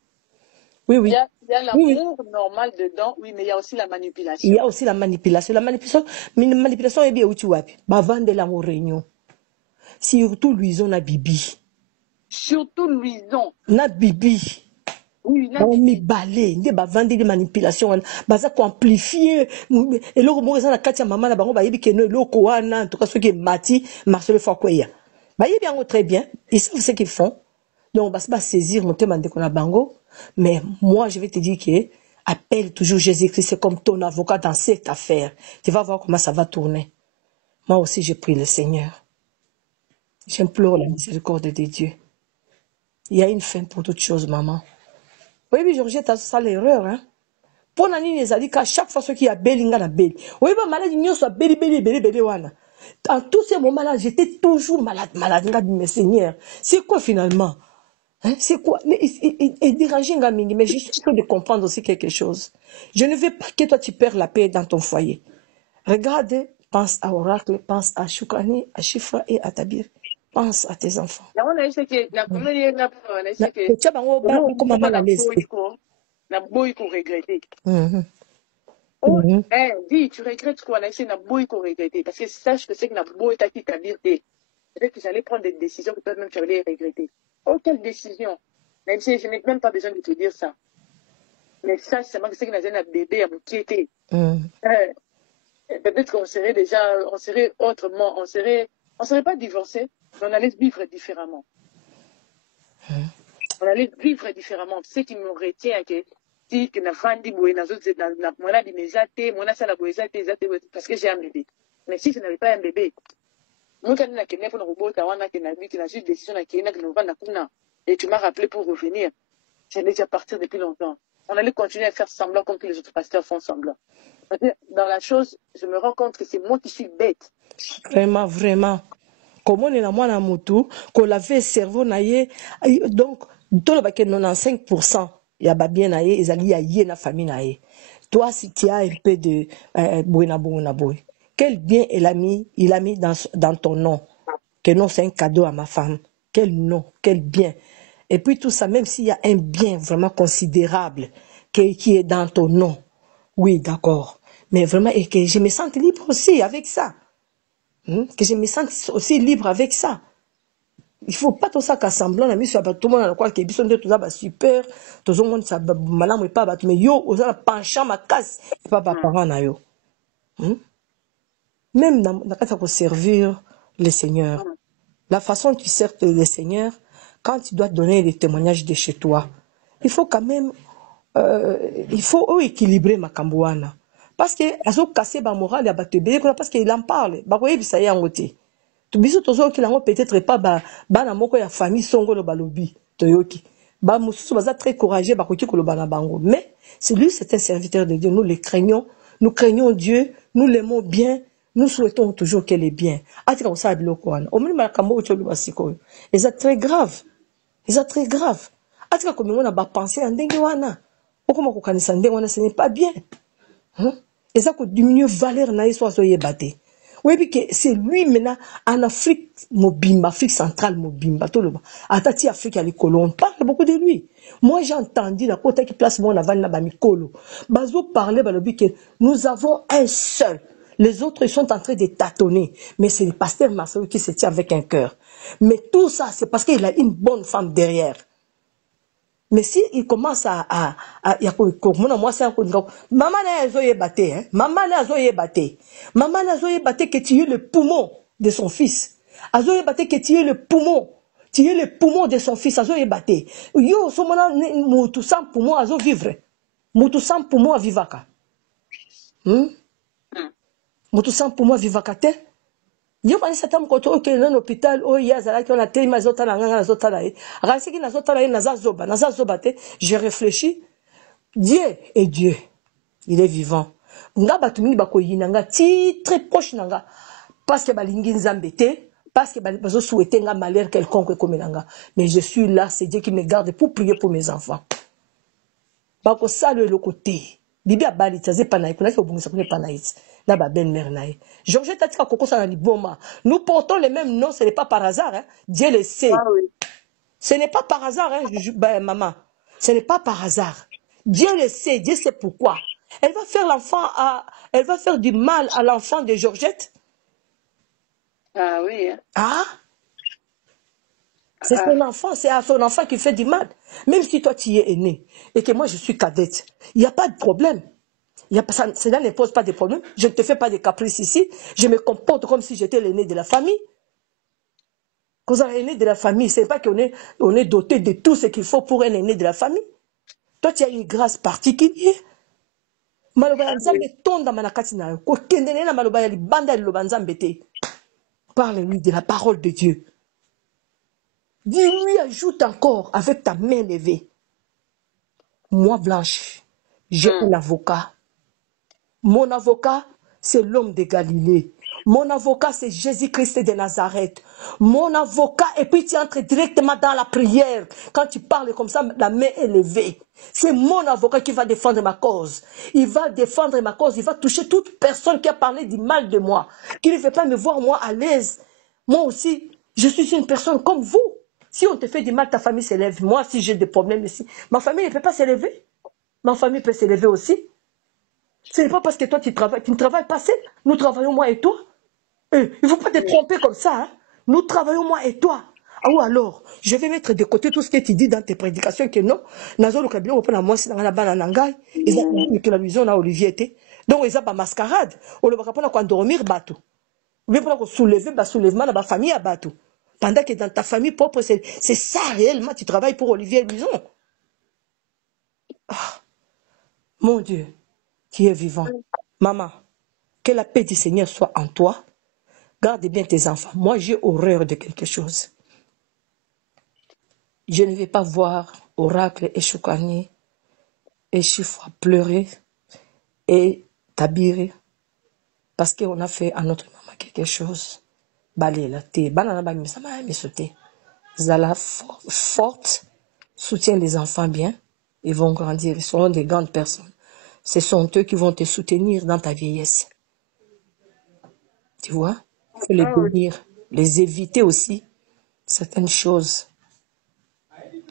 Oui. Il y a l'amour normal dedans, oui, mais il y a aussi la manipulation. Il y a aussi la manipulation. La manipulation est bien où tu vois. Bavande la réunion. Surtout Luison na Bibi. Surtout Luison. Na Bibi. Oui, on me balé. Nde bavande des manipulations. Baza ko amplifier. Et là, on a katia maman la bango ba yebi ke no loko wana. En tout cas, ceux qui mati, Marcelo Fakweya. Ba yebi yango très bien. Ils savent ce qu'ils font. Donc, on va saisir mon thème de la bango. Mais moi, je vais te dire que appelle toujours Jésus-Christ comme ton avocat dans cette affaire. Tu vas voir comment ça va tourner. Moi aussi, je prie le Seigneur. J'implore la miséricorde de Dieu. Il y a une fin pour toutes choses, maman. Oui, Georgette, ça l'erreur. Hein? Pour Nani, les a dit qu'à chaque fois qu'il y a Bellinga, la belle. Oui, maladie, nous sommes belli, wana. En tous ces moments-là, j'étais toujours malade. Mais Seigneur, c'est quoi finalement? Hein, c'est quoi? Et déranger Ngamini, mais je suis sûr de comprendre aussi quelque chose. Je ne veux pas que toi tu perds la paix dans ton foyer. Regarde, pense à Oracle, pense à Choukani, à Chifra et à Tabir. Pense à tes enfants. Dis, tu regrettes quoi? C'est na boy qu'on regretter. Parce que sache que c'est que na boy t'a qui Tabir. Peut-être que j'allais prendre des décisions que toi-même tu allais regretter. Oh, quelle décision? Même si je n'ai même pas besoin de te dire ça. Mais sache seulement que c'est que n'a un bébé à me quitter. Peut-être qu'on serait déjà, on serait autrement, on serait pas divorcés, mais on allait vivre différemment. On allait vivre différemment. Ce qui me retient, que na fandi boye na zote na mwana di mezate, mwana sala boye zate parce que j'ai un bébé. Mais si je n'avais pas un bébé, moi quand na kenya pour robota wana que na juste décision na kenya que na kuna et tu m'as rappelé pour revenir. J'allais déjà partir depuis longtemps. On allait continuer à faire semblant comme que les autres pasteurs font semblant. Dans la chose, je me rends compte que c'est moi qui suis bête. Vraiment, vraiment. Comment on est dans moi moto, qu'on l'avait cerveau naïe, donc tout le baquet 95%, il y a bien naïe, ils allaient y na famille naïe. Toi, si tu as un peu de boy, quel bien il a mis dans ton nom. Que non, c'est un cadeau à ma femme. Quel nom, quel bien. Et puis tout ça, même s'il y a un bien vraiment considérable qui est dans ton nom, oui, d'accord. Mais vraiment, et que je me sente libre aussi avec ça. Que je me sente aussi libre avec ça. Il ne faut pas tout ça qu'à semblant, tout le monde a quoi que tout ça super, tout le monde ça malam et pas mais yo, on a penchant ma casse, pas parent na yo. Même dans la cas pour servir le Seigneur, la façon dont tu sers le Seigneur, quand tu dois donner des témoignages de chez toi, il faut quand même, il faut équilibrer ma cambouana. Parce que, azo cassé ba moral ya batebe, parce qu'il en parle. Ba koye bisa ya ngote. Tu biso tozo ki lango peut-être pas ba na moko ya famille songo lo balobi toyoki. Ba mususu baza très courageux ba koki ko lo bana bango. Mais celui c'est un serviteur de Dieu, nous le craignons, nous craignons Dieu, nous l'aimons bien, nous souhaitons toujours qu'elle est bien. Atika ko sa biloko wana. O mini makambo cho lu basiko. Et c'est très grave. C'est très grave. Atika ko mingo na ba penser ndenge wana. Okoma ko kanisa ndenge wana ce n'est pas bien. Et ça, diminue valeur na histoire so yebate. Oui, puis que c'est lui maintenant en Afrique mobimba, Afrique centrale mobimba, tout le monde. Atati Afrique à l'école, on parle beaucoup de lui. Moi j'ai entendu la côté qui place mon avant na bamikolo. Bazo parlait balobi que nous avons un seul. Les autres ils sont en train de tâtonner, mais c'est le pasteur Marcelo qui se tient avec un cœur. Mais tout ça c'est parce qu'il a une bonne femme derrière. Mais si il commence à moi c'est un maman na zoye baté hein, maman na zoye baté que tu es le poumon de son fils, azoye baté que tu es le poumon de son fils, azoye baté yo so mona mutu sans poumon azo vivre, mutu sans poumon vivaka mutu sans poumon vivaka te. Yo quand c'est un côté OK dans l'hôpital oh ya zala qui on a tellement zota na nganga zota là rasi ki na zota là na zoba te j'ai réfléchi. Dieu est Dieu, il est vivant. Nga batu mingi bakoyina nga ti très proche nanga parce que balingi nzambe te, parce que bazo souhaiter nga malheur quelconque comme nanga, mais je suis là, c'est Dieu qui me garde pour prier pour mes enfants. Bako sale le côté bibi abali tsaze panaï kuna ki obungisa kuna panaï na ba belle-mère naï. Georgette atika kokosa na liboma. Nous portons les mêmes noms, ce n'est pas par hasard hein. Dieu le sait. Ah, oui. Ce n'est pas par hasard hein, maman. Ce n'est pas par hasard. Dieu le sait, Dieu sait pourquoi. Elle va faire du mal à l'enfant de Georgette. Ah oui. Hein. Ah. C'est son enfant, c'est à son enfant qui fait du mal. Même si toi tu es aîné et que moi je suis cadette, il n'y a pas de problème. Cela ne pose pas de problème. Je ne te fais pas de caprices ici. Je me comporte comme si j'étais l'aîné de la famille. Quand on est aîné de la famille, ce n'est pas qu'on est doté de tout ce qu'il faut pour un aîné de la famille. Toi, tu as une grâce particulière. Parle-lui de la parole de Dieu. Dis-lui, ajoute encore avec ta main levée. Moi, Blanche, j'ai un avocat. Mon avocat, c'est l'homme de Galilée. Mon avocat, c'est Jésus-Christ de Nazareth. Mon avocat, et puis tu entres directement dans la prière. Quand tu parles comme ça, la main est levée. C'est mon avocat qui va défendre ma cause. Il va défendre ma cause. Il va toucher toute personne qui a parlé du mal de moi. Qui ne veut pas me voir moi à l'aise. Moi aussi, je suis une personne comme vous. Si on te fait du mal, ta famille s'élève. Moi, si j'ai des problèmes ici, ma famille ne peut pas s'élever. Ma famille peut s'élever aussi. Ce n'est pas parce que toi tu ne travailles pas seul. Nous travaillons moi et toi. Il ne faut pas te tromper comme ça. Hein? Nous travaillons moi et toi. Ah ou alors, je vais mettre de côté tout ce que tu dis dans tes prédications que non. Nazo le kabila ou pas moi c'est dans la bana nangai. Ils ont que la vision na Olivier était. Donc ils ont pas mascarade. On le va pas pour dormir bateau. Mais pour soulever ba soulèvement dans la famille à bateau. Pendant que dans ta famille propre c'est ça réellement tu travailles pour Olivier Luison. Ah, mon Dieu, qui est vivant. Maman, que la paix du Seigneur soit en toi. Garde bien tes enfants. Moi, j'ai horreur de quelque chose. Je ne vais pas voir Oracle et Choukani et Chiffre pleurer et tabirer parce qu'on a fait à notre maman quelque chose. Balé la thé, banana bag, mais ça m'a sauté. Zala forte, soutient les enfants bien. Ils vont grandir, ils seront des grandes personnes. Ce sont eux qui vont te soutenir dans ta vieillesse. Tu vois? Il faut les bénir, les éviter aussi, certaines choses.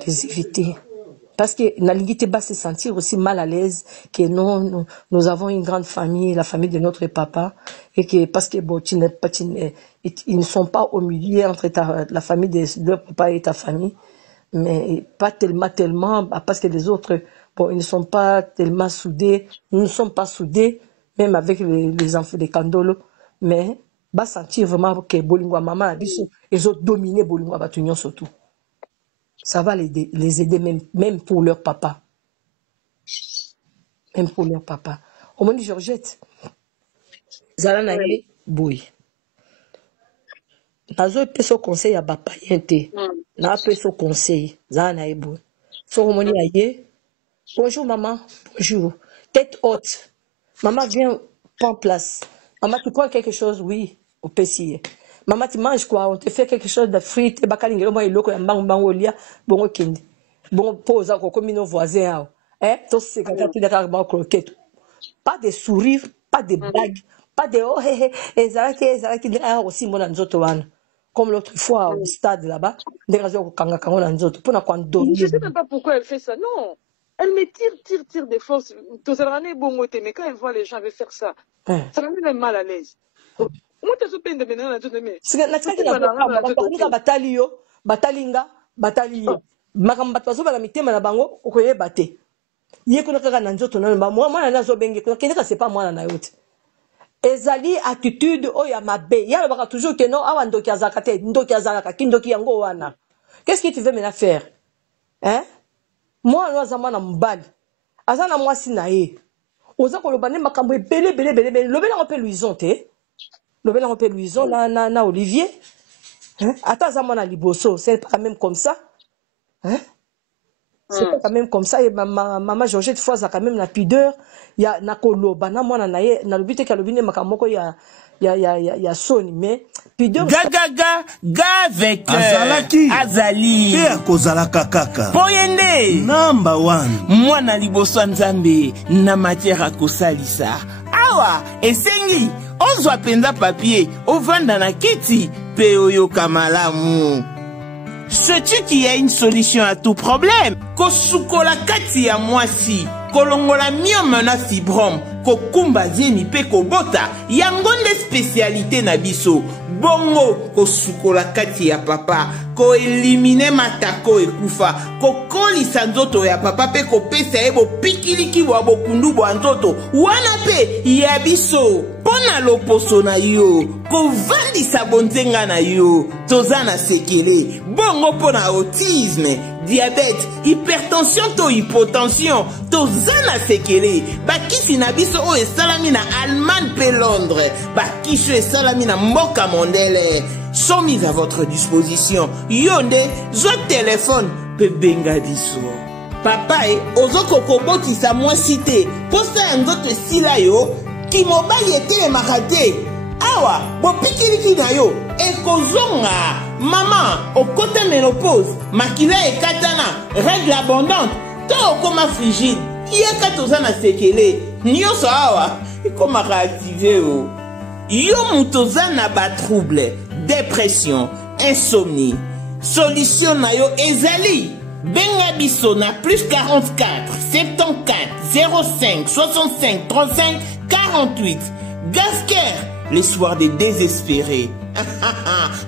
Les éviter. Parce que Naligité va se sentir aussi mal à l'aise que nous avons une grande famille, la famille de notre papa, et que parce que bon, ils ne sont pas au milieu entre la famille de leur papa et ta famille, mais pas tellement, parce que les autres, bon, ils ne sont pas tellement soudés, nous ne sommes pas soudés, même avec les enfants de Kandolo, mais va sentir vraiment que Bolingwa maman, ils ont dominé Bolingwa Batunion surtout. Ça va les aider même pour leur papa. Même pour leur papa. Au moins, Georgette, Zala naye boy. Nazo peut se conseil à papa yente. Na peut se conseil. Zala naye boy. So au moins aye. Bonjour maman. Bonjour. Tête haute. Maman viens prendre place. Maman tu prends quelque chose oui au PC. Maman, tu manges quoi? On te fait quelque chose de frites, bakalingelo, moi, il loko, bangolia, bon, kindi. Bon, pose encore comme nos voisins. Hein? Tout c'est quand tu as croquette. Pas de sourire, pas de blagues, pas de oh, hé, hé, ezalaki, aussi, mon anzotoan. Comme l'autre fois au stade là-bas, des raisons au kangakango anzoto. Pour je sais même pas pourquoi elle fait ça, non. Elle me tire de force. Tout ça, mais quand elle voit les gens faire ça, ça la met même mal à l'aise. Moi, tu as peine de mener la journée. C'est la batalinga, batalio. Makambato la mitema na bango, okoye bate. Yeko na kaka nanzoto na moi na zo benge ko keneka c'est pas moi na yote. Ezali attitude oya mabe. Ya ba toujours que non awa ndoki azakate, ndoki azaka, kindoki yango wana. Qu'est-ce que tu veux maintenant faire? Hein? Moi no azama na mbali. Azana moi sinae. Oza ko lobane makambo ebele lobela on peut luison te. Lobela on peut luison na Olivier. Hein? Attends ça moi na liboso, c'est pas quand même comme ça. Hein? C'est pas quand même comme ça. Et maman Georgette fois ça quand même la pudeur. Il y a na koloba na moi na lobite ka lobine makamoko ya Sony mais pudeur ga avec Azali te akozalaka kaka Poyende number 1 mwana liboso nzambe na matière akosalisa awa esengi ozwa penza papier ovanda na kiti pe oyoka malamu. Sais-tu qu'il y a une solution à tout problème? Kosukola kati ya mwasi, kolongola myome na fibrome, kokumba zeni pe kobota, yangonde spécialité na biso. Bongo kosukola kati ya papa, ko elimine matako ekufa, ko kolisa nzoto ya papa pe ko pesa ebo pikiliki wa bokundu bo nzoto. Wana pe ya biso, pona loposo na yo, ko vandisa bonzenga na yo, tozana sekele. Bongo pona autisme, diabète, hypertension to hypotension, tozana sekele. Bakisi na biso o esalami na Allemagne pe Londres, bakisho esalami na mboka mondele. Sont mis à votre disposition. Yonde, zo téléphone, pe benga biso. Papa ozoko koboti sa moi cité. Posta nzoto sila yo, ki mobali était marate. awa bopikiliki na yo ekozonga. Mama okota ménopause makila ekatana règle abondante to okoma frigide yaka toza na sekele nyonso awa ekomaka active o. Yo mutu oza na batrouble dépression insomnie solution na yo ezali benga biso na plus 44 74 05 65 35 48 Gasker les soirs des désespérés.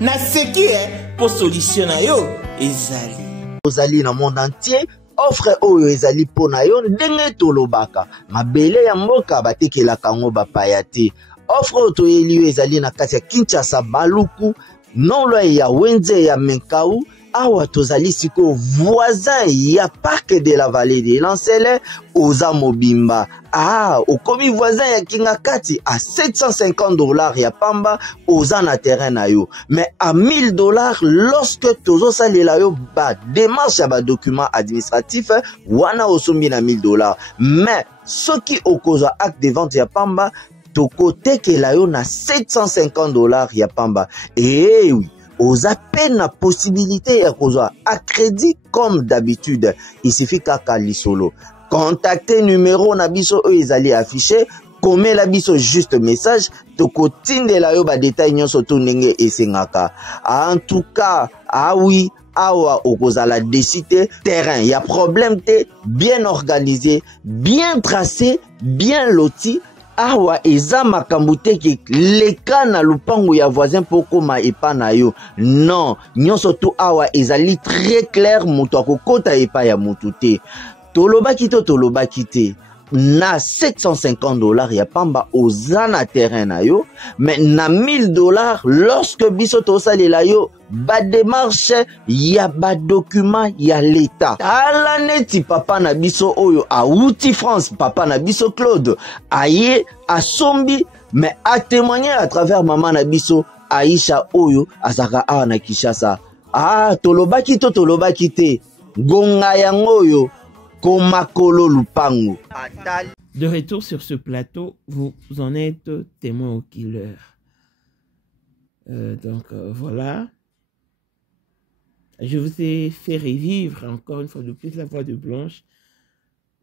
Na seki pour solution na yo ezali. Ozali na monde entier offre oyo ezali pona yo ndenge tolobaka mabele ya mboka batekelaka ngo bapaya te. Offre oyo toyeli yo ezali na kati ya Kinshasa Baluku nolo ya Wenze ya Menkau. Awa tozali siko voisin ya Parc de la Vallée de Lancele oza mobimba. Okomi voisin ya Kingakati à $750 ya pamba oza na terrain na yo. Mais à $1000 lorsque tozo salela yo ba démarche ya ba document administratif wana osombi na $1000. Mais soki okozwa acte de vente ya pamba tokote ke la yo na $750 ya pamba. Eh oui. Aux appels la possibilité à crédit comme d'habitude. Il suffit qu'à solo. Contactez numéro nabiso ezali affiché. Comme la biso juste message. Toko tinde la yo ba détail nyon soto nenge esengaka. En tout cas, oui. Awa okozala décider terrain. Il y a problème te bien organisé, bien tracé, bien loti. Awa eza makambo te ke leka na lupango ya voisin poko ma epa na yo. Non, nyonso tu awa ezali très clair mutu akokota epa ya mutu te. Tolobaki te. Na $750 ya pamba oza na terrain na yo, mais na $1000 lorsque biso tosalela yo ba démarche ya ba document ya l'état. Ala neti papa na biso oyo auti France, papa na biso Claude aye asombi mais a témoigner à travers maman na biso Aisha oyo azaka awa na Kinshasa. Tolobaki te gonga yango oyo komakolo lupango. De retour sur ce plateau, vous en êtes témoin au killer. Voilà. Je vous ai fait revivre encore une fois de plus la voix de Blanche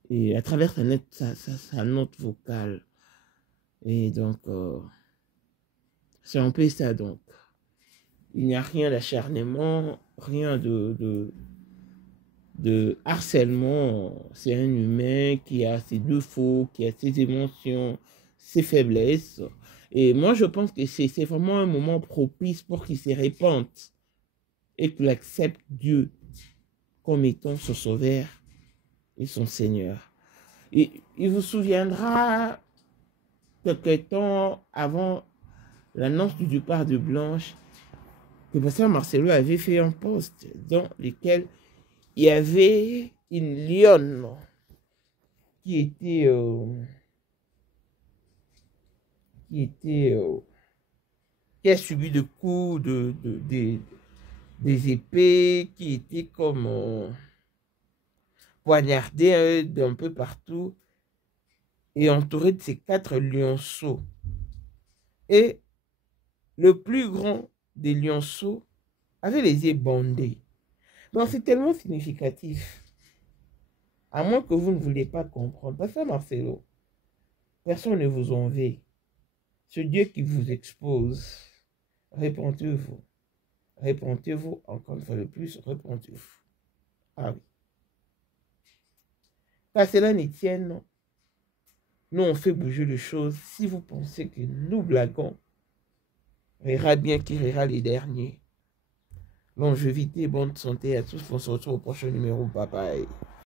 et à travers sa note vocale. Et donc, c'est un peu ça donc. Il n'y a rien d'acharnement, rien de harcèlement. C'est un humain qui a ses défauts, qui a ses émotions, ses faiblesses. Et moi, je pense que c'est vraiment un moment propice pour qu'il se répande et qu'il accepte Dieu comme étant son sauveur et son Seigneur. Et il vous souviendra quelque temps avant l'annonce du départ de Blanche que Pasteur Marcelo avait fait un post dans lequel il y avait une lionne qui a subi de coups des épées, qui était comme poignardée d'un peu partout et entourée de ces 4 lionceaux. Et le plus grand des lionceaux avait les yeux bandés. Donc c'est tellement significatif. À moins que vous ne voulez pas comprendre. Parce que Marcelo, personne ne vous en veut. Ce Dieu qui vous expose, répentez-vous. Répentez-vous, encore une fois de plus, répentez-vous. Ah oui. Qu'à cela n'y tienne, non. Nous, on fait bouger les choses. Si vous pensez que nous blaguons, rira bien qui rira les derniers. Longévité, bonne santé à tous. On se retrouve au prochain numéro. Bye bye.